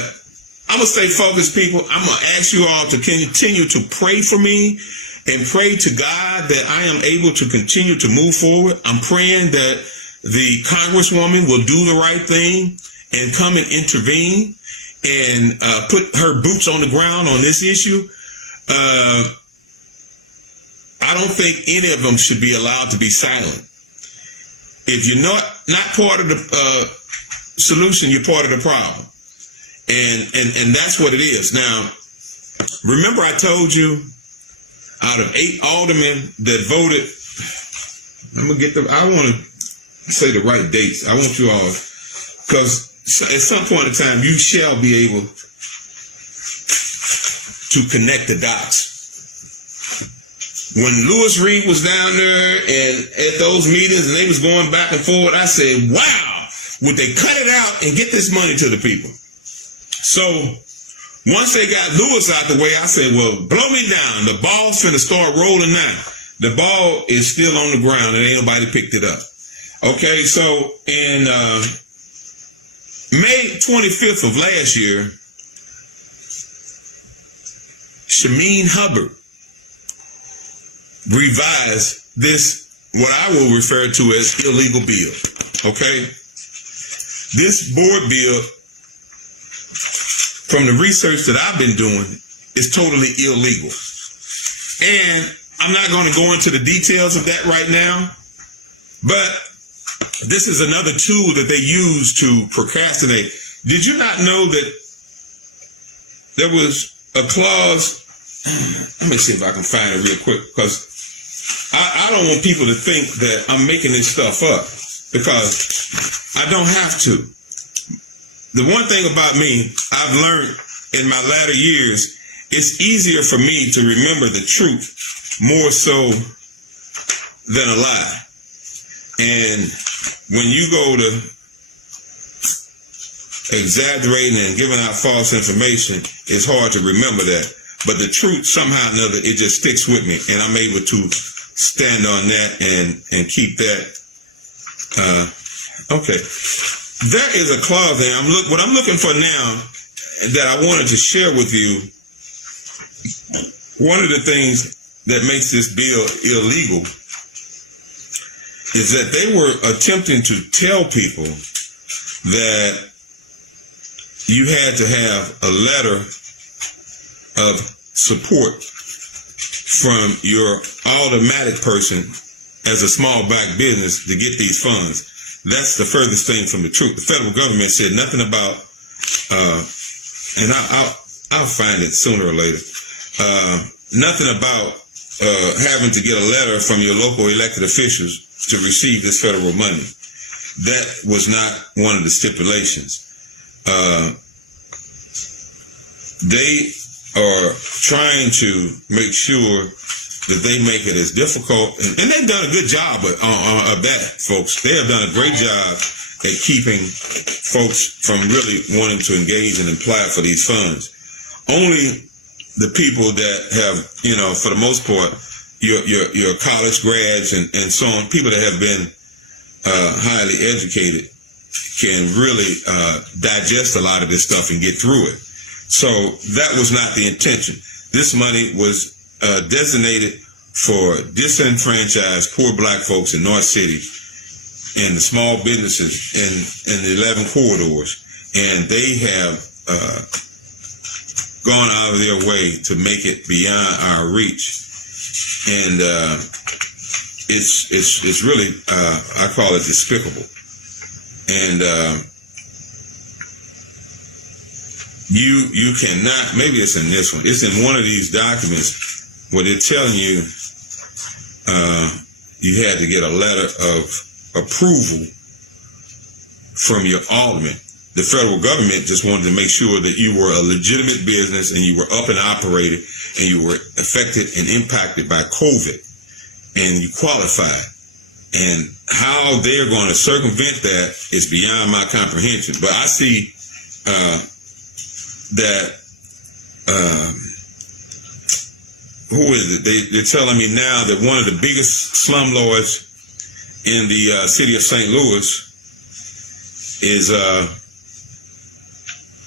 I'm going to stay focused, people. I'm going to ask you all to continue to pray for me and pray to God that I am able to continue to move forward. I'm praying that the Congresswoman will do the right thing and come and intervene and put her boots on the ground on this issue. I don't think any of them should be allowed to be silent. If you're not part of the solution, you're part of the problem. And that's what it is. Now, remember I told you, out of 8 aldermen that voted, I want to say the right dates. I want you all, because at some point in time, you shall be able to connect the dots. When Louis Reed was down there and at those meetings and they was going back and forth, I said, wow, would they cut it out and get this money to the people? So once they got Louis out the way, I said, well, blow me down. The ball's finna start rolling now. The ball is still on the ground and ain't nobody picked it up. Okay, so in May 25th of last year, Shameen Hubbard revised this, what I will refer to as illegal bill. Okay? This board bill, from the research that I've been doing, is totally illegal. And I'm not going to go into the details of that right now, but this is another tool that they use to procrastinate. Did you not know that there was a clause? Let me see if I can find it real quick, because I don't want people to think that I'm making this stuff up, because I don't have to. The one thing about me, I've learned in my latter years, it's easier for me to remember the truth more so than a lie. And when you go to exaggerating and giving out false information, it's hard to remember that. But the truth, somehow or another, it just sticks with me, and I'm able to stand on that and keep that. Okay. There is a clause there. What I'm looking for now that I wanted to share with you, one of the things that makes this bill illegal is that they were attempting to tell people that you had to have a letter of support from your automatic person as a small black business to get these funds. That's the furthest thing from the truth. The federal government said nothing about, and I'll find it sooner or later, nothing about having to get a letter from your local elected officials to receive this federal money. That was not one of the stipulations. They are trying to make sure that they make it as difficult, and they've done a good job of that, folks. They have done a great job at keeping folks from really wanting to engage and apply for these funds. Only the people that have, for the most part, your college grads and so on, people that have been highly educated can really digest a lot of this stuff and get through it. So that was not the intention. This money was designated for disenfranchised poor black folks in North City and the small businesses in the 11 corridors. And they have gone out of their way to make it beyond our reach. And it's really, I call it despicable. And you cannot, maybe it's in this one, it's in one of these documents where they're telling you you had to get a letter of approval from your alderman. The federal government just wanted to make sure that you were a legitimate business and you were up and operated and you were affected and impacted by COVID and you qualified. And how they're going to circumvent that is beyond my comprehension. But I see that, who is it? They're telling me now that one of the biggest slumlords in the city of St. Louis is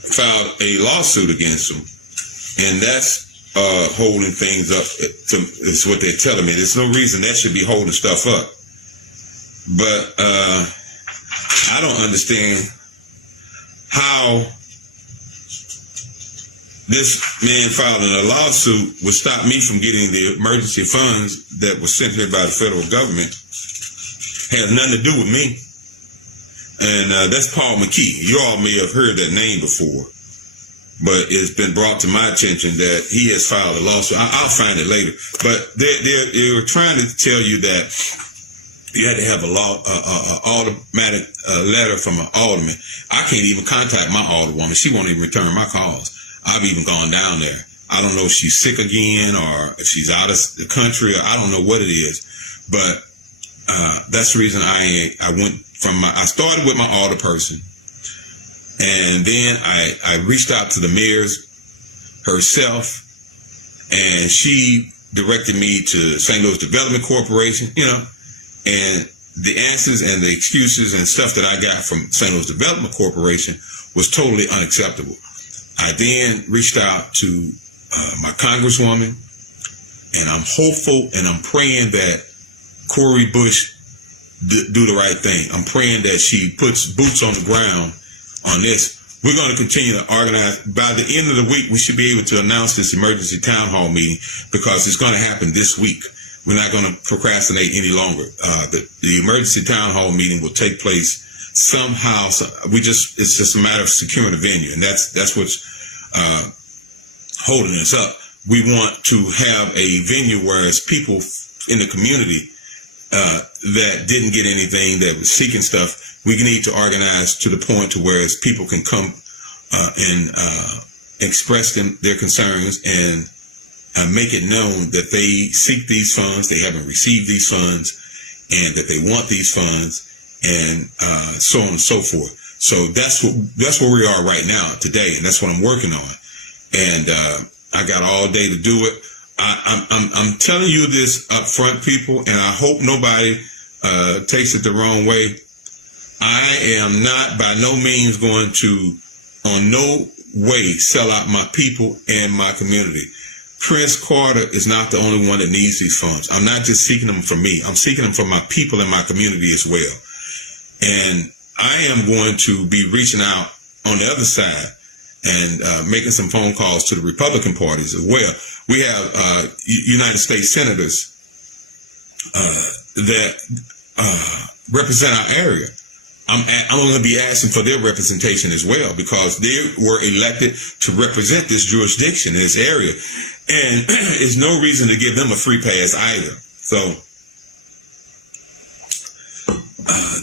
filed a lawsuit against them. And that's holding things up, is what they're telling me. There's no reason that should be holding stuff up. But I don't understand how this man filing a lawsuit would stop me from getting the emergency funds that were sent here by the federal government. Has nothing to do with me. And that's Paul McKee. You all may have heard that name before, but it's been brought to my attention that he has filed a lawsuit. I'll find it later. But they were trying to tell you that you had to have automatic letter from an alderman. I can't even contact my alderwoman. She won't even return my calls. I've even gone down there. I don't know if she's sick again or if she's out of the country, or I don't know what it is. But that's the reason I started with my alderperson, and then I reached out to the mayor's herself, and she directed me to St. Louis Development Corporation, and the answers and the excuses and stuff that I got from St. Louis Development Corporation was totally unacceptable. I then reached out to my congresswoman, and I'm hopeful and I'm praying that Cori Bush do the right thing. I'm praying that she puts boots on the ground on this. We're going to continue to organize. By the end of the week, we should be able to announce this emergency town hall meeting, because it's going to happen this week. We're not going to procrastinate any longer. The emergency town hall meeting will take place somehow. It's just a matter of securing a venue, and that's what's holding us up. We want to have a venue where it's people in the community that didn't get anything, that was seeking stuff. We need to organize to the point to where people can come and express their concerns and make it known that they seek these funds, they haven't received these funds, and that they want these funds, and so on and so forth. So that's where we are right now today, and that's what I'm working on. And I got all day to do it. I'm telling you this up front, people, and I hope nobody takes it the wrong way. I am not by no means going to, on no way, sell out my people and my community. Prince Carter is not the only one that needs these funds. I'm not just seeking them for me. I'm seeking them for my people and my community as well. And I am going to be reaching out on the other side and making some phone calls to the Republican parties as well. We have United States senators that represent our area. I'm going to be asking for their representation as well, because they were elected to represent this jurisdiction, this area. And there's no reason to give them a free pass either. So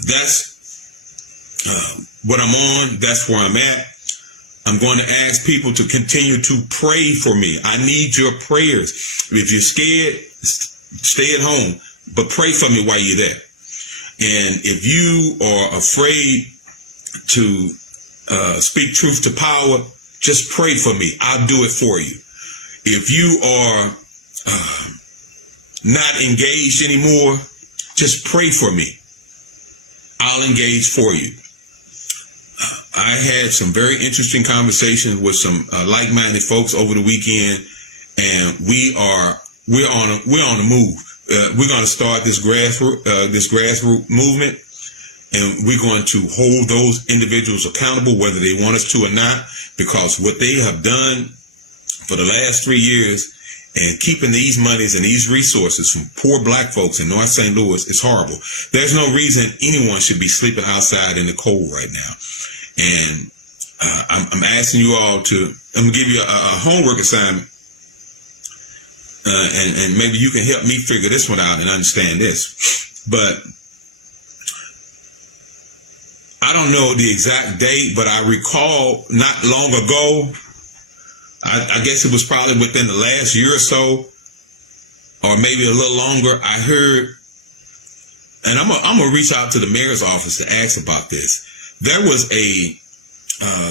that's what I'm on. That's where I'm at. I'm going to ask people to continue to pray for me. I need your prayers. If you're scared, stay at home, but pray for me while you're there. And if you are afraid to speak truth to power, just pray for me. I'll do it for you. If you are not engaged anymore, just pray for me. I'll engage for you. I had some very interesting conversations with some like-minded folks over the weekend, and we're on the move. We're going to start this grassroots movement, and we're going to hold those individuals accountable, whether they want us to or not, because what they have done for the last 3 years and keeping these monies and these resources from poor black folks in North St. Louis is horrible. There's no reason anyone should be sleeping outside in the cold right now. And I'm asking you all I'm going to give you a homework assignment, and maybe you can help me figure this one out and understand this. But I don't know the exact date, but I recall not long ago, I guess it was probably within the last year or so, or maybe a little longer, I heard, and I'm going to reach out to the mayor's office to ask about this. There was a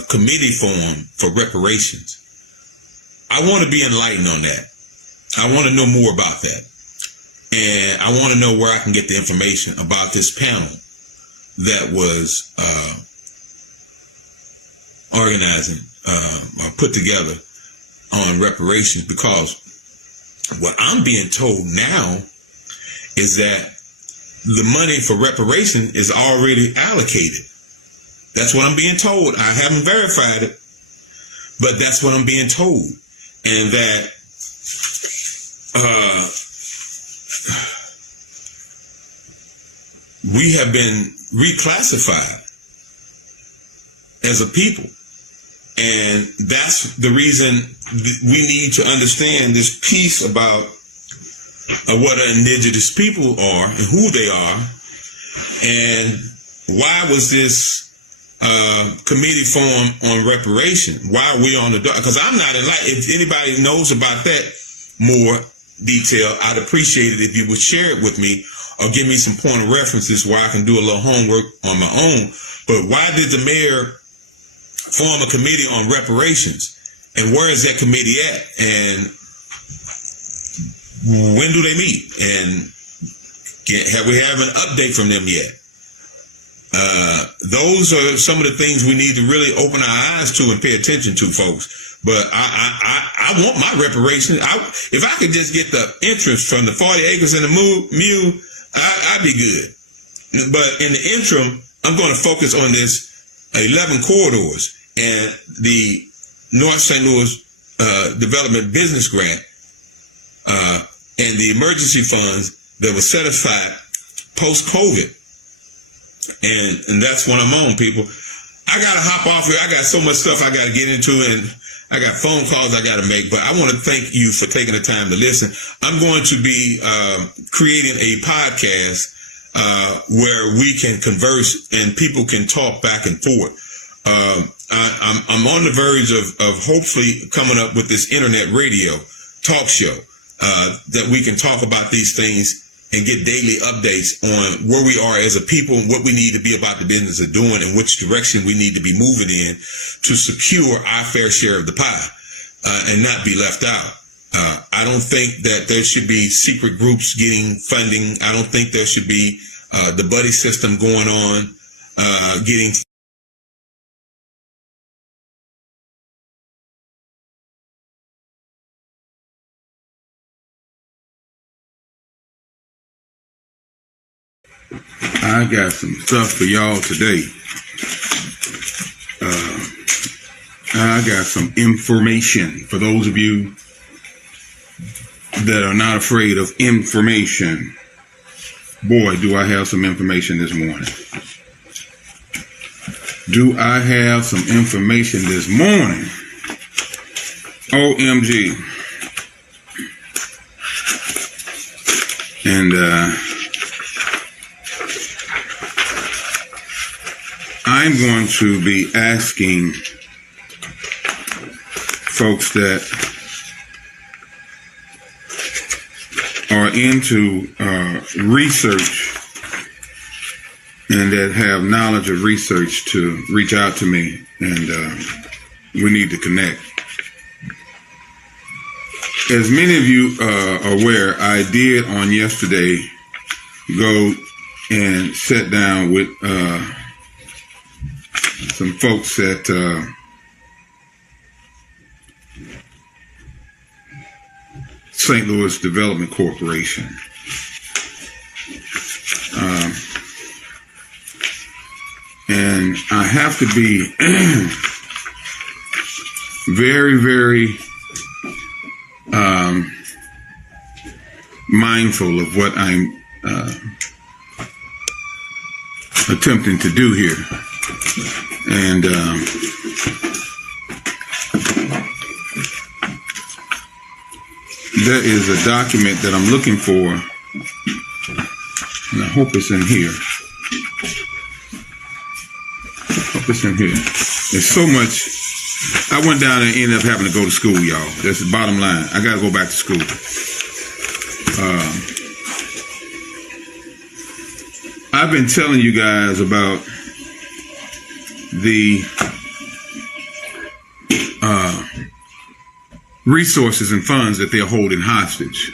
committee formed for reparations. I want to be enlightened on that. I want to know more about that. And I want to know where I can get the information about this panel that was organizing or put together on reparations, because what I'm being told now is that the money for reparation is already allocated. That's what I'm being told. I haven't verified it, but that's what I'm being told. And that we have been reclassified as a people. And that's the reason we need to understand this piece about what indigenous people are and who they are, and why was this committee formed on reparation? Why are we on the dark? Because I'm not enlightened. If anybody knows about that more detail, I'd appreciate it if you would share it with me or give me some point of references where I can do a little homework on my own. But why did the mayor form a committee on reparations? And where is that committee at? And when do they meet? And have we have an update from them yet? Those are some of the things we need to really open our eyes to and pay attention to, folks. But I want my reparations. If I could just get the interest from the 40 acres and the mule, I'd be good. But in the interim, I'm going to focus on this 11 corridors and the North St. Louis Development Business Grant and the emergency funds that were set aside post-COVID. And that's what I'm on, people. I got to hop off here. I got so much stuff I got to get into, and I got phone calls I got to make. But I want to thank you for taking the time to listen. I'm going to be creating a podcast where we can converse and people can talk back and forth. I'm on the verge of hopefully coming up with this internet radio talk show that we can talk about these things and get daily updates on where we are as a people and what we need to be about the business of doing and which direction we need to be moving in to secure our fair share of the pie and not be left out. I don't think that there should be secret groups getting funding. I don't think there should be the buddy system going on getting. I got some stuff for y'all today. I got some information for those of you that are not afraid of information. Boy, do I have some information this morning. Do I have some information this morning? OMG. And I'm going to be asking folks that are into research and that have knowledge of research to reach out to me, and we need to connect. As many of you are aware, I did on yesterday go and sit down with some folks at St. Louis Development Corporation. And I have to be very, very mindful of what I'm attempting to do here. And there is a document that I'm looking for, and I hope it's in here. It's in here. There's so much. I went down and ended up having to go to school, y'all. That's the bottom line. I got to go back to school. I've been telling you guys about the resources and funds that they're holding hostage.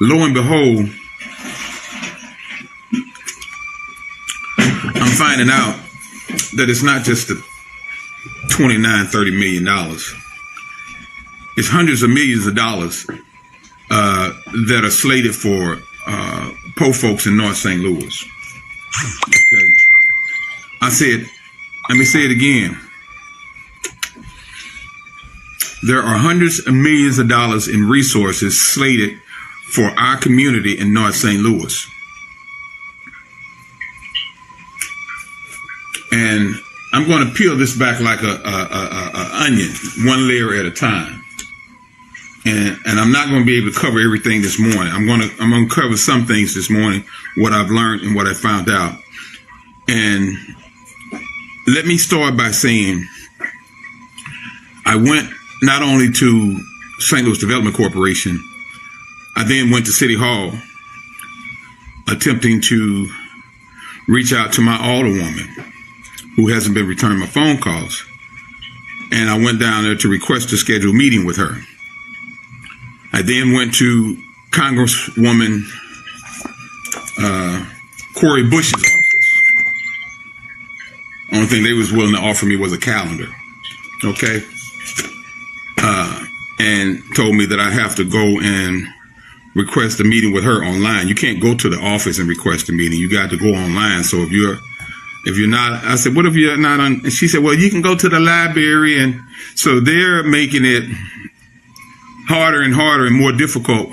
Lo and behold, I'm finding out that it's not just the $29-30 million. It's hundreds of millions of dollars that are slated for poor folks in North St. Louis. Okay. I said, let me say it again. There are hundreds of millions of dollars in resources slated for our community in North St. Louis. And I'm going to peel this back like a onion, one layer at a time. And I'm not going to be able to cover everything this morning. I'm going to cover some things this morning, what I've learned and what I found out. And let me start by saying I went not only to St. Louis Development Corporation, I then went to City Hall attempting to reach out to my alderwoman who hasn't been returning my phone calls. And I went down there to request to schedule a meeting with her. I then went to Congresswoman Cori Bush's office. Only thing they was willing to offer me was a calendar. Okay? And told me that I have to go and request a meeting with her online. You can't go to the office and request a meeting. You got to go online. So if you're not, I said, what if you're not on? And she said, well, you can go to the library. And so they're making it harder and harder and more difficult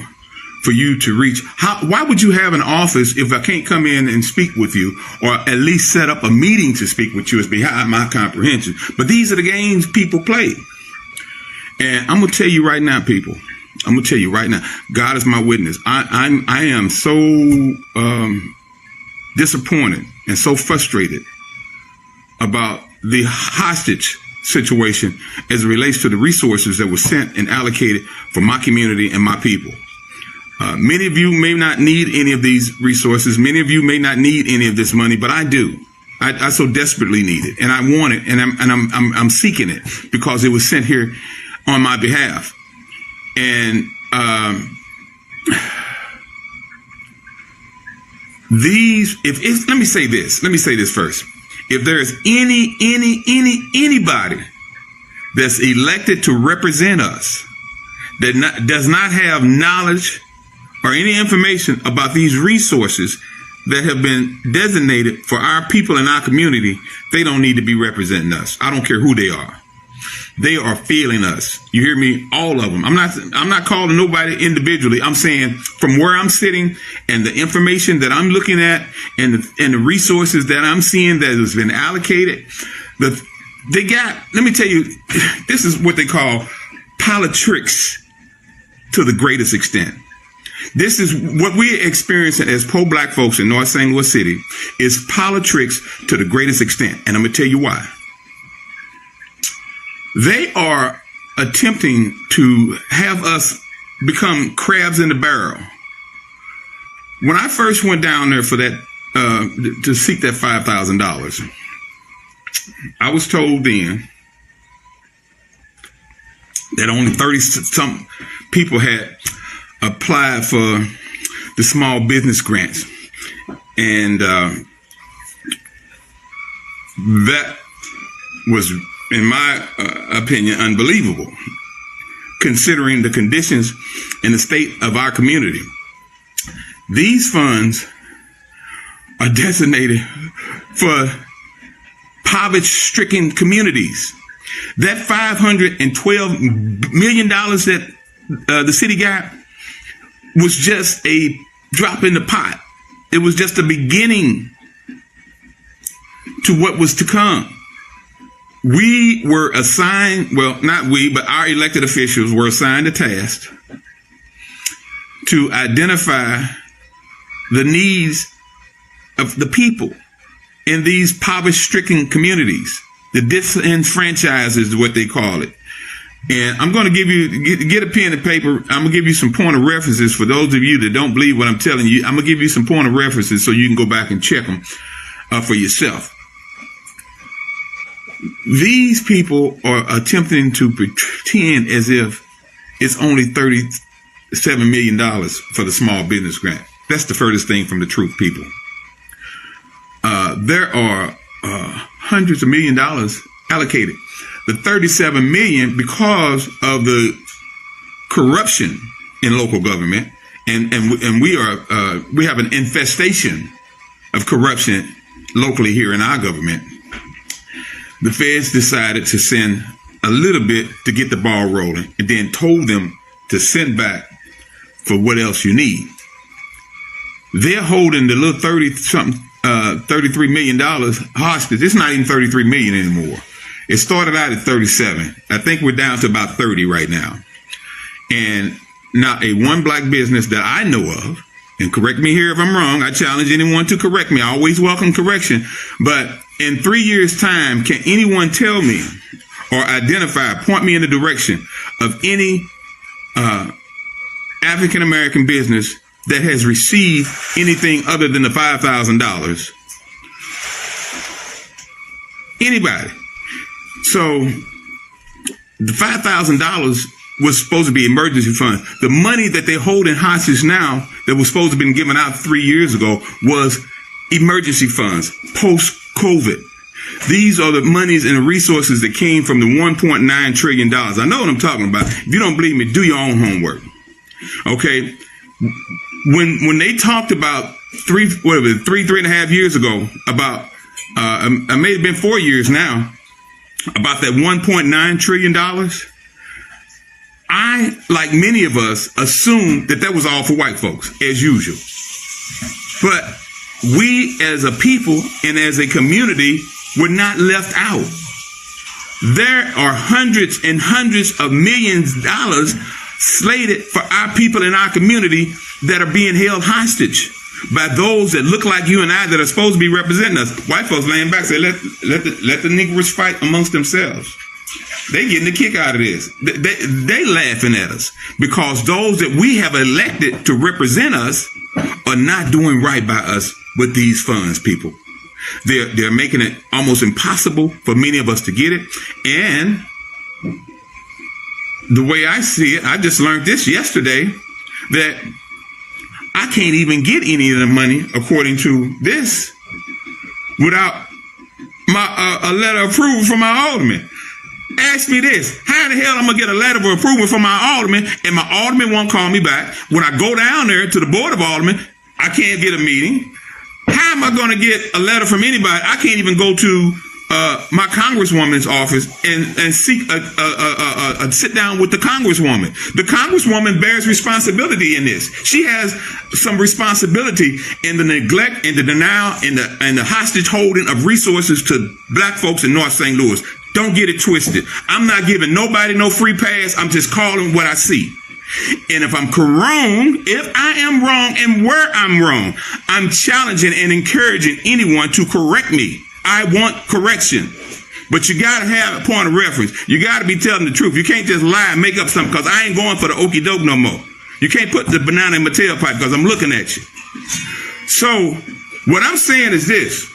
for you to reach. Why would you have an office if I can't come in and speak with you, or at least set up a meeting to speak with you? Is behind my comprehension. But these are the games people play. And I'm going to tell you right now, people, I'm going to tell you right now, God is my witness. I am so disappointed and so frustrated about the hostage situation as it relates to the resources that were sent and allocated for my community and my people. Many of you may not need any of these resources. Many of you may not need any of this money, but I do. I so desperately need it, and I want it, and I'm seeking it because it was sent here on my behalf. And let me say this first. If there's anybody that's elected to represent us that does not have knowledge or any information about these resources that have been designated for our people in our community, they don't need to be representing us. I don't care who they are. They are failing us. You hear me? All of them. I'm not calling nobody individually. I'm saying from where I'm sitting and the information that I'm looking at and the resources that I'm seeing that has been allocated, let me tell you, this is what they call politics to the greatest extent. This is what we're experiencing as poor black folks in North St. Louis City is politics to the greatest extent. And I'm going to tell you why. They are attempting to have us become crabs in the barrel. When I first went down there for that, to seek that $5,000, I was told then that only 30-some people had applied for the small business grants. And that was, in my opinion, unbelievable, considering the conditions and the state of our community. These funds are designated for poverty-stricken communities. That $512 million that the city got was just a drop in the pot. It was just a beginning to what was to come. We were assigned, well, not we, but our elected officials were assigned a task to identify the needs of the people in these poverty-stricken communities. The disenfranchised is what they call it. And I'm going to give you, get a pen and paper. I'm going to give you some point of references for those of you that don't believe what I'm telling you. I'm going to give you some point of references so you can go back and check them for yourself. These people are attempting to pretend as if it's only $37 million for the small business grant. That's the furthest thing from the truth, people. There are hundreds of $millions allocated. The $37 million because of the corruption in local government, and we have an infestation of corruption locally here in our government. The feds decided to send a little bit to get the ball rolling, and then told them to send back for what else you need. They're holding the little $33 million hostage. It's not even $33 million anymore. It started out at 37. I think we're down to about 30 right now. And not a one black business that I know of, and correct me here if I'm wrong, I challenge anyone to correct me. I always welcome correction. But in 3 years' time, can anyone tell me or identify, point me in the direction of any African-American business that has received anything other than the $5,000? Anybody? So the $5,000 was supposed to be emergency funds. The money that they're holding hostage now that was supposed to have been given out 3 years ago was emergency funds, post-COVID. These are the monies and the resources that came from the $1.9 trillion. I know what I'm talking about. If you don't believe me, do your own homework. Okay. When they talked about three and a half years ago about, it may have been 4 years now, about that $1.9 trillion, I, like many of us, assumed that was all for white folks, as usual. But we as a people and as a community were not left out. There are hundreds and hundreds of millions of dollars slated for our people in our community that are being held hostage by those that look like you and I that are supposed to be representing us. White folks laying back say, let the Negroes fight amongst themselves. They getting a kick out of this. They laughing at us because those that we have elected to represent us are not doing right by us with these funds, people. They're making it almost impossible for many of us to get it. And the way I see it, I just learned this yesterday, that I can't even get any of the money, according to this, without a letter of approval from my alderman. Ask me this: how the hell I'm gonna get a letter of approval from my alderman, and my alderman won't call me back? When I go down there to the board of aldermen, I can't get a meeting. How am I gonna get a letter from anybody? I can't even go to my congresswoman's office and seek a sit down with the congresswoman. The congresswoman bears responsibility in this. She has some responsibility in the neglect and the denial and the hostage holding of resources to black folks in North St. Louis. Don't get it twisted. I'm not giving nobody no free pass. I'm just calling what I see. And if I'm wrong, if I am wrong and where I'm wrong, I'm challenging and encouraging anyone to correct me. I want correction. But you got to have a point of reference. You got to be telling the truth. You can't just lie and make up something, because I ain't going for the okey doke no more. You can't put the banana in my tailpipe because I'm looking at you. So what I'm saying is this.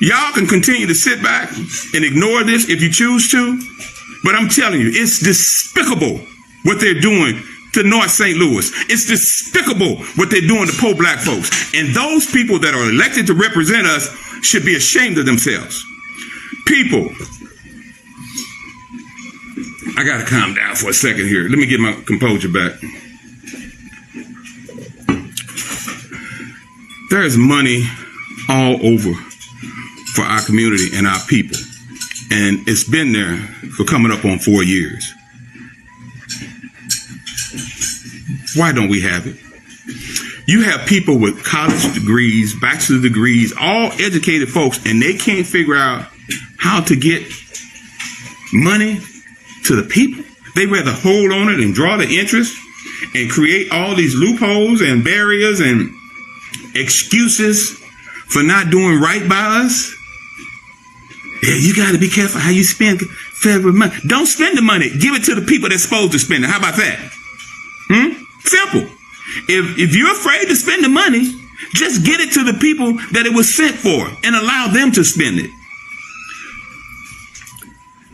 Y'all can continue to sit back and ignore this if you choose to, but I'm telling you, it's despicable what they're doing to North St. Louis. It's despicable what they're doing to poor black folks. And those people that are elected to represent us should be ashamed of themselves. People, I got to calm down for a second here. Let me get my composure back. There's money all over for our community and our people. And it's been there for coming up on 4 years. Why don't we have it? You have people with college degrees, bachelor degrees, all educated folks, and they can't figure out how to get money to the people. They rather hold on it and draw the interest and create all these loopholes and barriers and excuses for not doing right by us. Yeah, you got to be careful how you spend federal money. Don't spend the money. Give it to the people that's supposed to spend it. How about that? Simple. If you're afraid to spend the money, just get it to the people that it was sent for and allow them to spend it.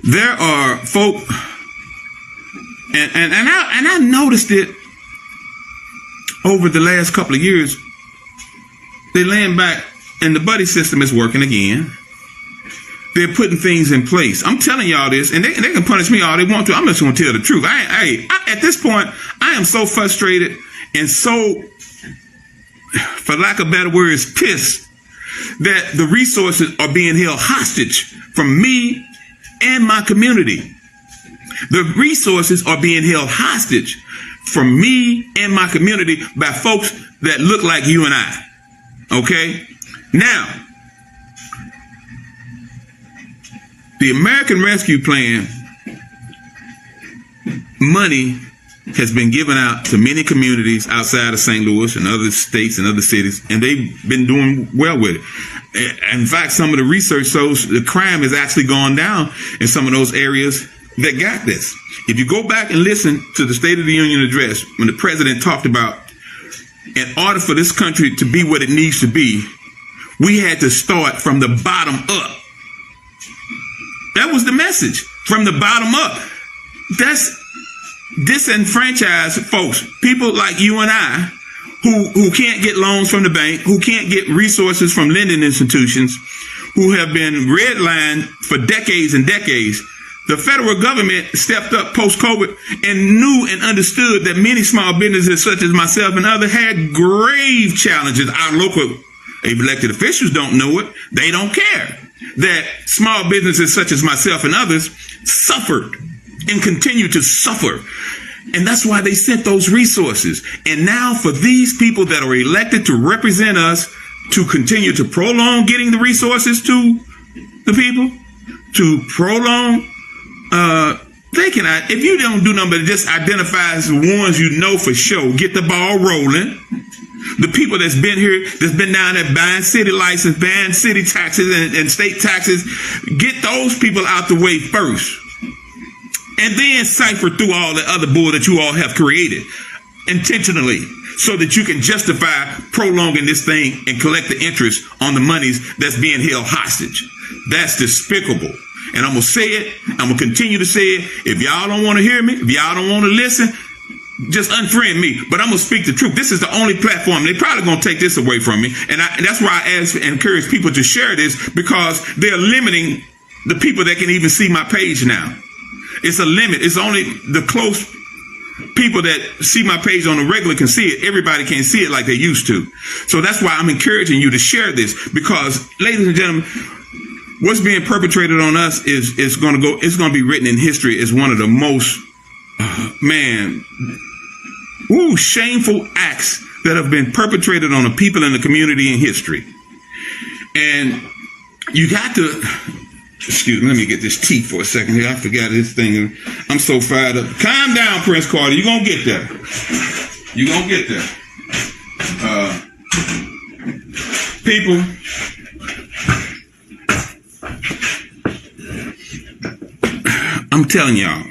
There are folk, and I noticed it over the last couple of years. They laying back, and the buddy system is working again. They're putting things in place. I'm telling y'all this, and they can punish me all they want to. I'm just going to tell the truth. I at this point, I am so frustrated and so, for lack of better words, pissed that the resources are being held hostage from me and my community. The resources are being held hostage from me and my community by folks that look like you and I. Okay? Now, the American Rescue Plan money has been given out to many communities outside of St. Louis and other states and other cities, and they've been doing well with it. In fact, some of the research shows the crime has actually gone down in some of those areas that got this. If you go back and listen to the State of the Union address, when the president talked about, in order for this country to be what it needs to be, we had to start from the bottom up. That was the message, from the bottom up. That's disenfranchised folks, people like you and I, who can't get loans from the bank, who can't get resources from lending institutions, who have been redlined for decades and decades. The federal government stepped up post-COVID and knew and understood that many small businesses, such as myself and others, had grave challenges. Our local elected officials don't know it. They don't care that small businesses such as myself and others suffered and continue to suffer. And that's why they sent those resources. And now for these people that are elected to represent us to continue to prolong getting the resources to the people, to prolong, they cannot, if you don't do nothing but just identify as the ones you know for sure, get the ball rolling. The people that's been here, that's been down there buying city license, buying city taxes and state taxes, get those people out the way first. And then cipher through all the other bull that you all have created intentionally so that you can justify prolonging this thing and collect the interest on the monies that's being held hostage. That's despicable. And I'm going to say it. I'm going to continue to say it. If y'all don't want to hear me, if y'all don't want to listen, just unfriend me. But I'm going to speak the truth. This is the only platform. They're probably going to take this away from me. And that's why I ask and encourage people to share this, because they're limiting the people that can even see my page now. It's a limit. It's only the close people that see my page on the regular can see it. Everybody can't see it like they used to. So that's why I'm encouraging you to share this, because, ladies and gentlemen, what's being perpetrated on us is going to be written in history as one of the most, shameful acts that have been perpetrated on the people in the community in history. And you got to, excuse me, let me get this tea for a second here. I forgot this thing. I'm so fired up. Calm down, Prince Carter. You're going to get there. You're going to get there. People, I'm telling y'all,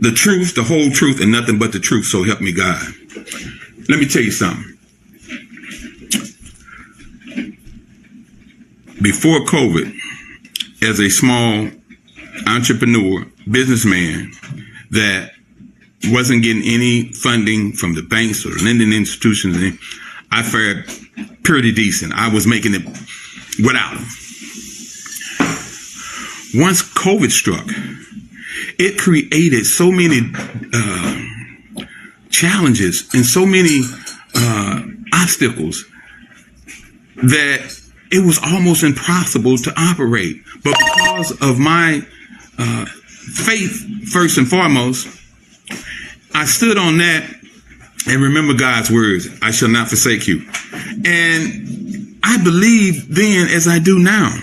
the truth, the whole truth, and nothing but the truth, so help me God. Let me tell you something. Before COVID, as a small entrepreneur, businessman that wasn't getting any funding from the banks or lending institutions, I fared pretty decent. I was making it without them. Once COVID struck, it created so many challenges and so many obstacles that it was almost impossible to operate. But because of my faith, first and foremost, I stood on that and remember God's words, I shall not forsake you. And I believe then, as I do now,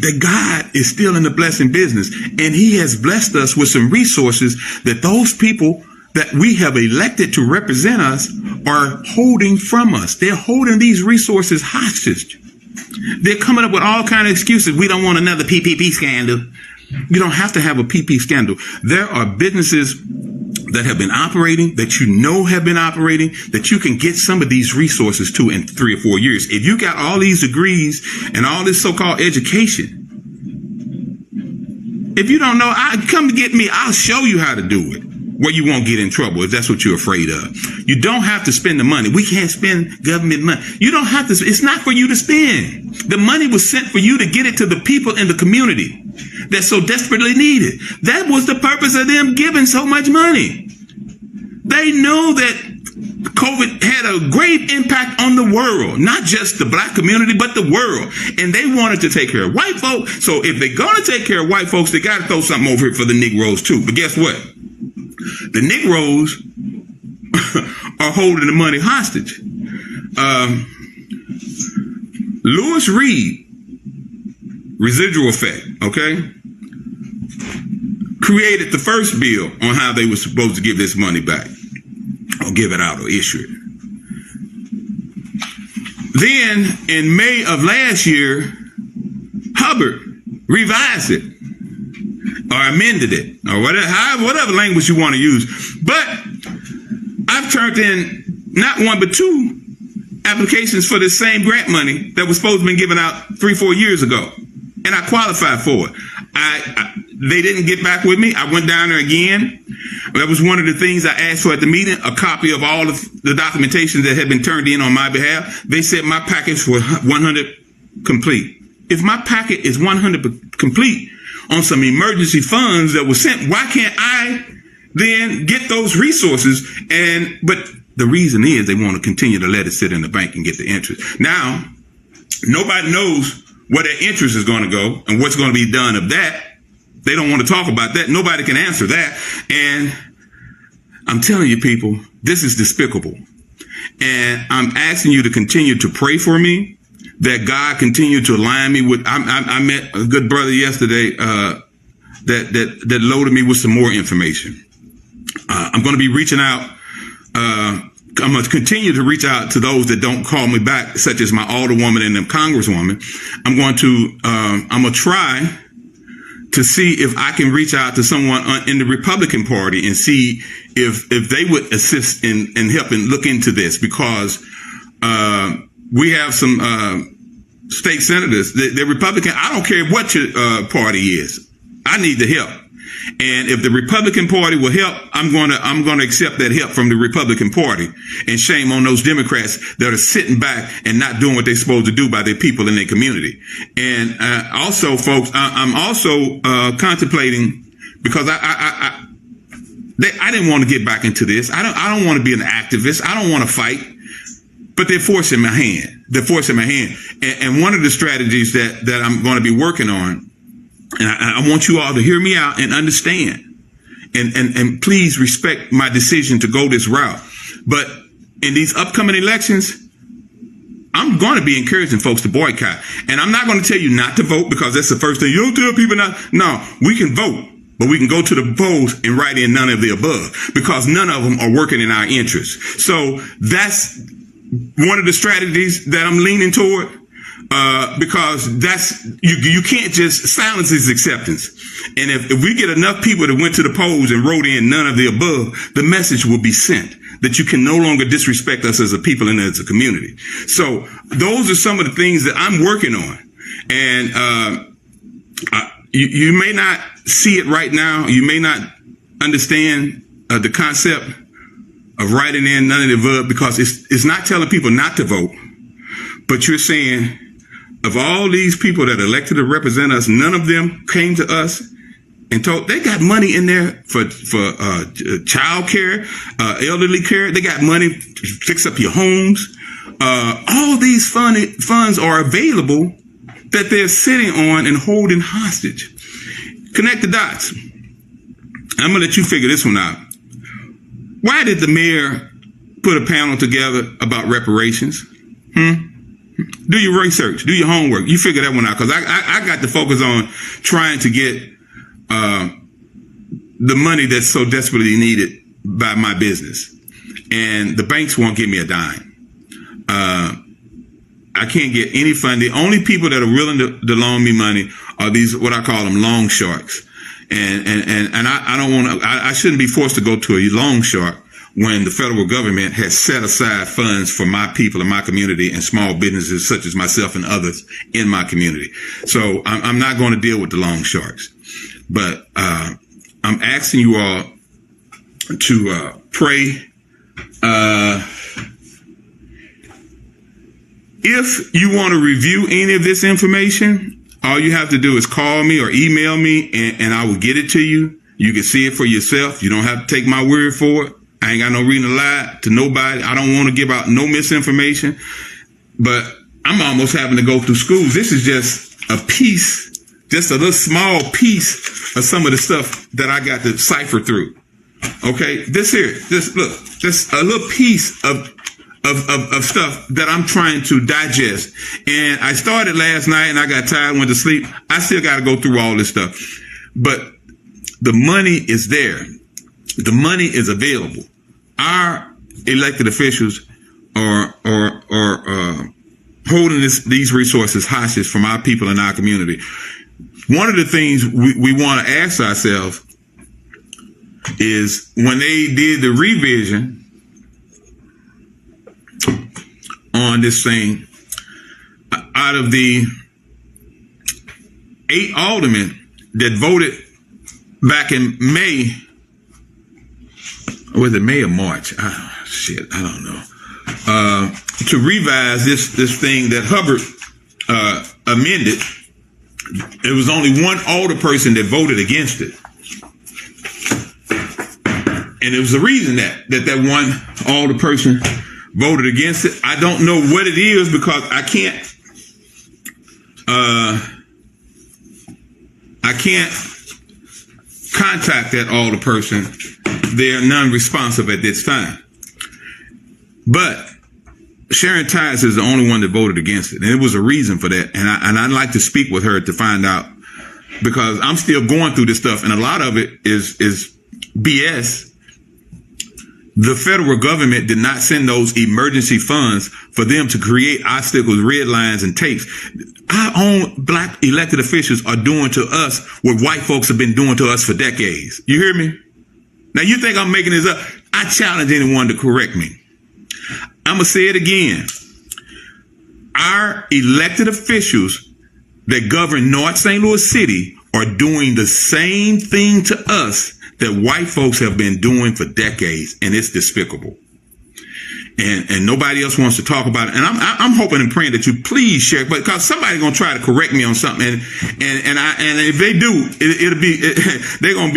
that God is still in the blessing business, and he has blessed us with some resources that those people that we have elected to represent us are holding from us. They're holding these resources hostage. They're coming up with all kinds of excuses. We don't want another PPP scandal. You don't have to have a PP scandal. There are businesses that have been operating, that you know have been operating, that you can get some of these resources to in 3 or 4 years. If you got all these degrees and all this so-called education, if you don't know, come to get me. I'll show you how to do it where you won't get in trouble if that's what you're afraid of. You don't have to spend the money. We can't spend government money. You don't have to. It's not for you to spend. The money was sent for you to get it to the people in the community that so desperately need it. That was the purpose of them giving so much money. They know that COVID had a great impact on the world, not just the black community, but the world. And they wanted to take care of white folks. So if they're going to take care of white folks, they got to throw something over it for the Negroes too. But guess what? The Negroes are holding the money hostage. Lewis Reed, residual effect, okay, created the first bill on how they were supposed to give this money back or give it out or issue it. Then in May of last year, Hubbard revised it or amended it or whatever language you want to use. But I've turned in not one but 2 applications for the same grant money that was supposed to be given out 3-4 years ago, and I qualified for it. They didn't get back with me. I went down there again. That was one of the things I asked for at the meeting, a copy of all of the documentation that had been turned in on my behalf. They said my package was 100 complete. If my packet is 100 complete on some emergency funds that were sent, why can't I then get those resources? But the reason is they want to continue to let it sit in the bank and get the interest. Now, nobody knows where their interest is going to go and what's going to be done of that. They don't want to talk about that. Nobody can answer that. And I'm telling you, people, this is despicable. And I'm asking you to continue to pray for me, that God continue to align me with. I met a good brother yesterday that loaded me with some more information. I'm going to be reaching out. I'm going to continue to reach out to those that don't call me back, such as my alderwoman and the congresswoman. I'm going to try to see if I can reach out to someone in the Republican Party and see if they would assist in helping look into this, because we have some state senators. They're Republican. I don't care what your party is. I need the help. And if the Republican Party will help, I'm going to accept that help from the Republican Party. And shame on those Democrats that are sitting back and not doing what they're supposed to do by their people in their community. And also, folks, I'm also contemplating, because I didn't want to get back into this. I don't want to be an activist. I don't want to fight. But they're forcing my hand. They're forcing my hand. And one of the strategies that I'm going to be working on, and I want you all to hear me out and understand, and please respect my decision to go this route. But in these upcoming elections, I'm going to be encouraging folks to boycott. And I'm not going to tell you not to vote, because that's the first thing. You don't tell people not. No, we can vote, but we can go to the polls and write in none of the above, because none of them are working in our interest. So that's one of the strategies that I'm leaning toward. because you can't just, silence is acceptance. And if we get enough people that went to the polls and wrote in none of the above, the message will be sent that you can no longer disrespect us as a people and as a community. So those are some of the things that I'm working on. And you may not see it right now. You may not understand the concept of writing in none of the above, because it's not telling people not to vote, but you're saying, of all these people that elected to represent us, none of them came to us and told they got money in there for child care, elderly care. They got money to fix up your homes. All these funds are available that they're sitting on and holding hostage. Connect the dots. I'm going to let you figure this one out. Why did the mayor put a panel together about reparations? Do your research, do your homework. You figure that one out, because I got to focus on trying to get the money that's so desperately needed by my business. And the banks won't give me a dime. I can't get any funding. The only people that are willing to loan me money are these, what I call them, long sharks. And I don't want to, I shouldn't be forced to go to a long shark when the federal government has set aside funds for my people and my community and small businesses such as myself and others in my community. So I'm not going to deal with the long sharks. But I'm asking you all to pray. If you want to review any of this information, all you have to do is call me or email me, and I will get it to you. You can see it for yourself. You don't have to take my word for it. I ain't got no reason to lie to nobody. I don't want to give out no misinformation. But I'm almost having to go through schools. This is just a piece, just a little small piece of some of the stuff that I got to cipher through. Okay, this here, look, just a little piece of stuff that I'm trying to digest. And I started last night and I got tired, went to sleep. I still got to go through all this stuff. But the money is there. The money is available. Our elected officials are holding these resources hostage from our people in our community. One of the things we want to ask ourselves is, when they did the revision on this thing, out of the 8 aldermen that voted back in May, was it May or March? I don't know. To revise this thing that Hubbard amended, there was only one alder person that voted against it. And it was the reason that one alder person voted against it. I don't know what it is, because I can't contact that alder person. They're non-responsive at this time. But Sharon Tice is the only one that voted against it, and it was a reason for that. And I'd like to speak with her to find out, because I'm still going through this stuff, and a lot of it is BS. The federal government did not send those emergency funds for them to create obstacles, red lines, and tapes. Our own black elected officials are doing to us what white folks have been doing to us for decades. You hear me? Now, you think I'm making this up? I challenge anyone to correct me. I'm going to say it again. Our elected officials that govern North St.Louis City are doing the same thing to us that white folks have been doing for decades, and it's despicable. And nobody else wants to talk about it. And I'm hoping and praying that you please share, because somebody's gonna try to correct me on something, and if they do, they're gonna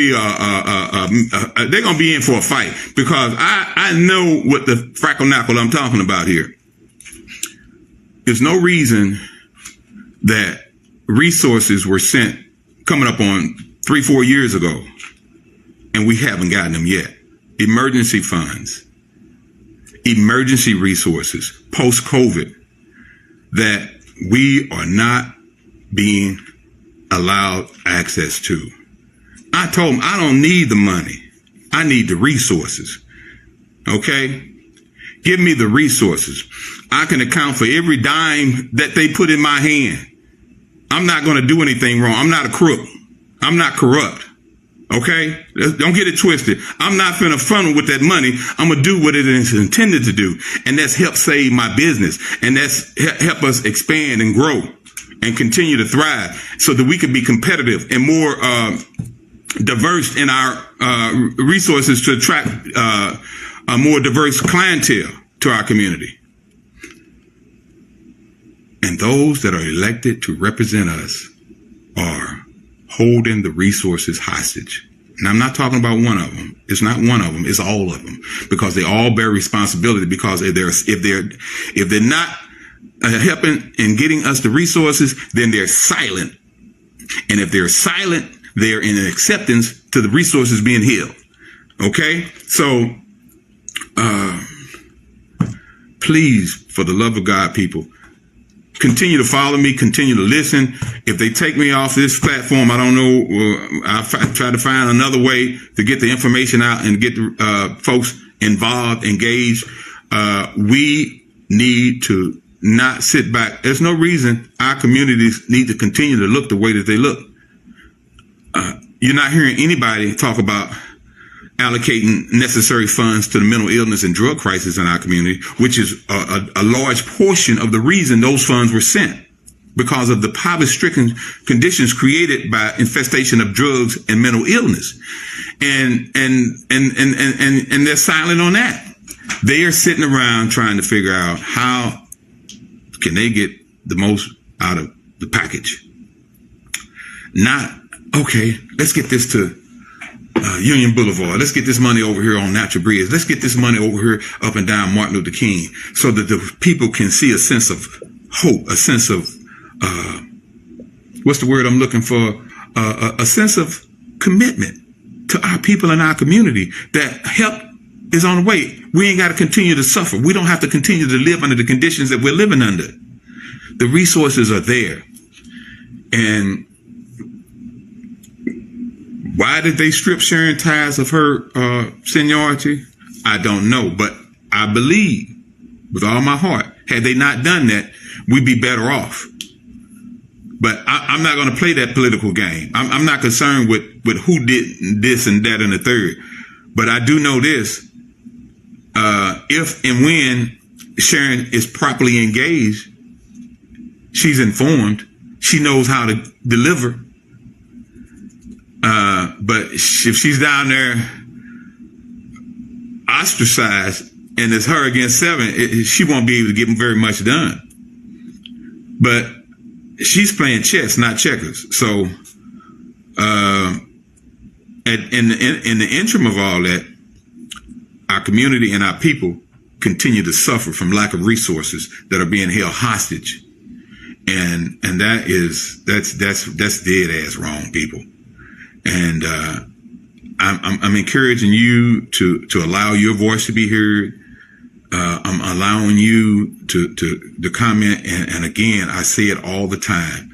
be in for a fight, because I know what the frackle-knackle I'm talking about here. There's no reason that resources were sent coming up on 3-4 years ago, and we haven't gotten them yet. Emergency funds, emergency resources, post-COVID, that we are not being allowed access to. I told them I don't need the money. I need the resources. Okay? Give me the resources. I can account for every dime that they put in my hand. I'm not going to do anything wrong. I'm not a crook. I'm not corrupt. Okay? Don't get it twisted. I'm not finna funnel with that money. I'm going to do what it is intended to do. And that's help save my business. And that's help us expand and grow and continue to thrive so that we can be competitive and more diverse in our resources to attract a more diverse clientele to our community. And those that are elected to represent us are holding the resources hostage. And I'm not talking about one of them. It's not one of them. It's all of them, because they all bear responsibility. Because if they're not helping and getting us the resources, then they're silent. And if they're silent, they're in an acceptance to the resources being held. Okay, so please, for the love of God, people, continue to follow me, continue to listen. If they take me off this platform, I don't know. I'll try to find another way to get the information out and get folks involved, engaged. We need to not sit back. There's no reason our communities need to continue to look the way that they look. You're not hearing anybody talk about allocating necessary funds to the mental illness and drug crisis in our community, which is a large portion of the reason those funds were sent, because of the poverty-stricken conditions created by infestation of drugs and mental illness. And they're silent on that. They are sitting around trying to figure out how can they get the most out of the package. Not, okay, let's get this to Union Boulevard. Let's get this money over here on Natural Bridge. Let's get this money over here up and down Martin Luther King, so that the people can see a sense of hope, a sense of, what's the word I'm looking for? A sense of commitment to our people in our community, that help is on the way. We ain't got to continue to suffer. We don't have to continue to live under the conditions that we're living under. The resources are there. And why did they strip Sharon ties of her seniority? I don't know, but I believe with all my heart, had they not done that, we'd be better off. But I'm not going to play that political game. I'm not concerned with who did this and that and the third. But I do know this. If and when Sharon is properly engaged, she's informed, she knows how to deliver. But if she's down there ostracized and it's her against seven, she won't be able to get very much done. But she's playing chess, not checkers. So, in the interim of all that, our community and our people continue to suffer from lack of resources that are being held hostage, and that's dead ass wrong, people. And I'm encouraging you to allow your voice to be heard. I'm allowing you to comment. And again, I say it all the time.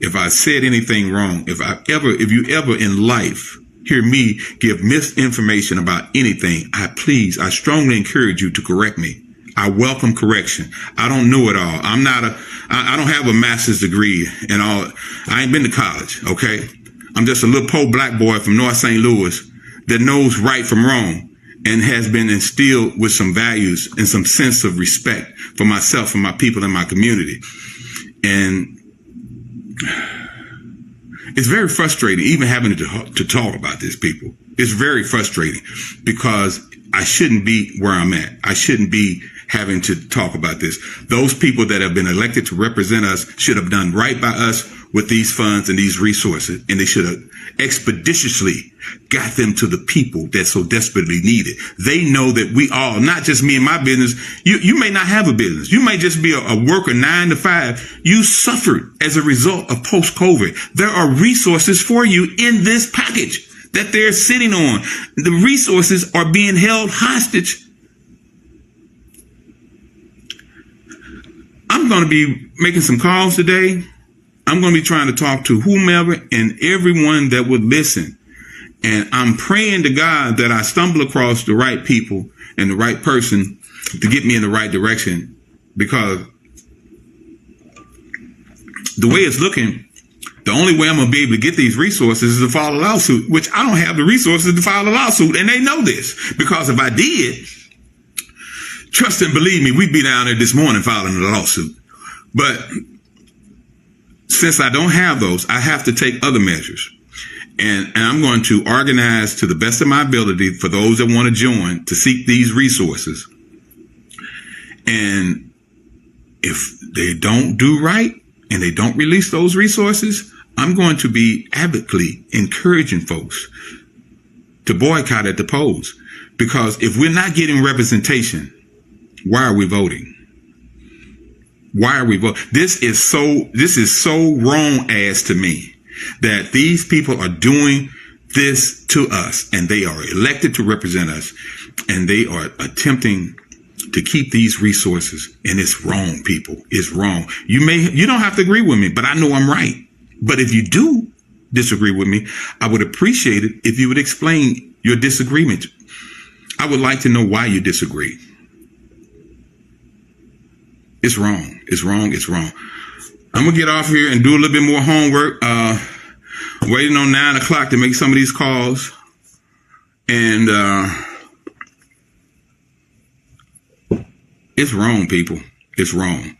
If I said anything wrong, if you ever in life hear me give misinformation about anything, I strongly encourage you to correct me. I welcome correction. I don't know it all. I don't have a master's degree and all. I ain't been to college. Okay. I'm just a little poor black boy from North St.Louis that knows right from wrong and has been instilled with some values and some sense of respect for myself and my people in my community. And it's very frustrating even having to talk about this, people. It's very frustrating because I shouldn't be where I'm at. I shouldn't be having to talk about this. Those people that have been elected to represent us should have done right by us with these funds and these resources, and they should have expeditiously got them to the people that so desperately need it. They know that we all, not just me and my business, you may not have a business. You may just be a worker 9 to 5. You suffered as a result of post-COVID. There are resources for you in this package that they're sitting on. The resources are being held hostage. I'm going to be making some calls today. I'm going to be trying to talk to whomever and everyone that would listen. And I'm praying to God that I stumble across the right people and the right person to get me in the right direction, because the way it's looking, the only way I'm going to be able to get these resources is to file a lawsuit, which I don't have the resources to file a lawsuit. And they know this, because if I did, trust and believe me, we'd be down there this morning filing a lawsuit. But since I don't have those, I have to take other measures. And I'm going to organize to the best of my ability for those that want to join to seek these resources. And if they don't do right and they don't release those resources, I'm going to be advocating, encouraging folks to boycott at the polls. Because if we're not getting representation, why are we voting? Why are we voting? This is so wrong as to me, that these people are doing this to us, and they are elected to represent us, and they are attempting to keep these resources. And it's wrong, people. It's wrong. You don't have to agree with me, but I know I'm right. But if you do disagree with me, I would appreciate it if you would explain your disagreement. I would like to know why you disagree. It's wrong. It's wrong. It's wrong. I'm going to get off here and do a little bit more homework. Waiting on 9 o'clock to make some of these calls. And it's wrong, people. It's wrong.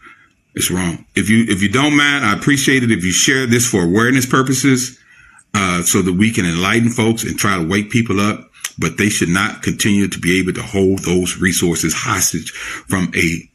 It's wrong. If you don't mind, I appreciate it if you share this for awareness purposes, so that we can enlighten folks and try to wake people up. But they should not continue to be able to hold those resources hostage from a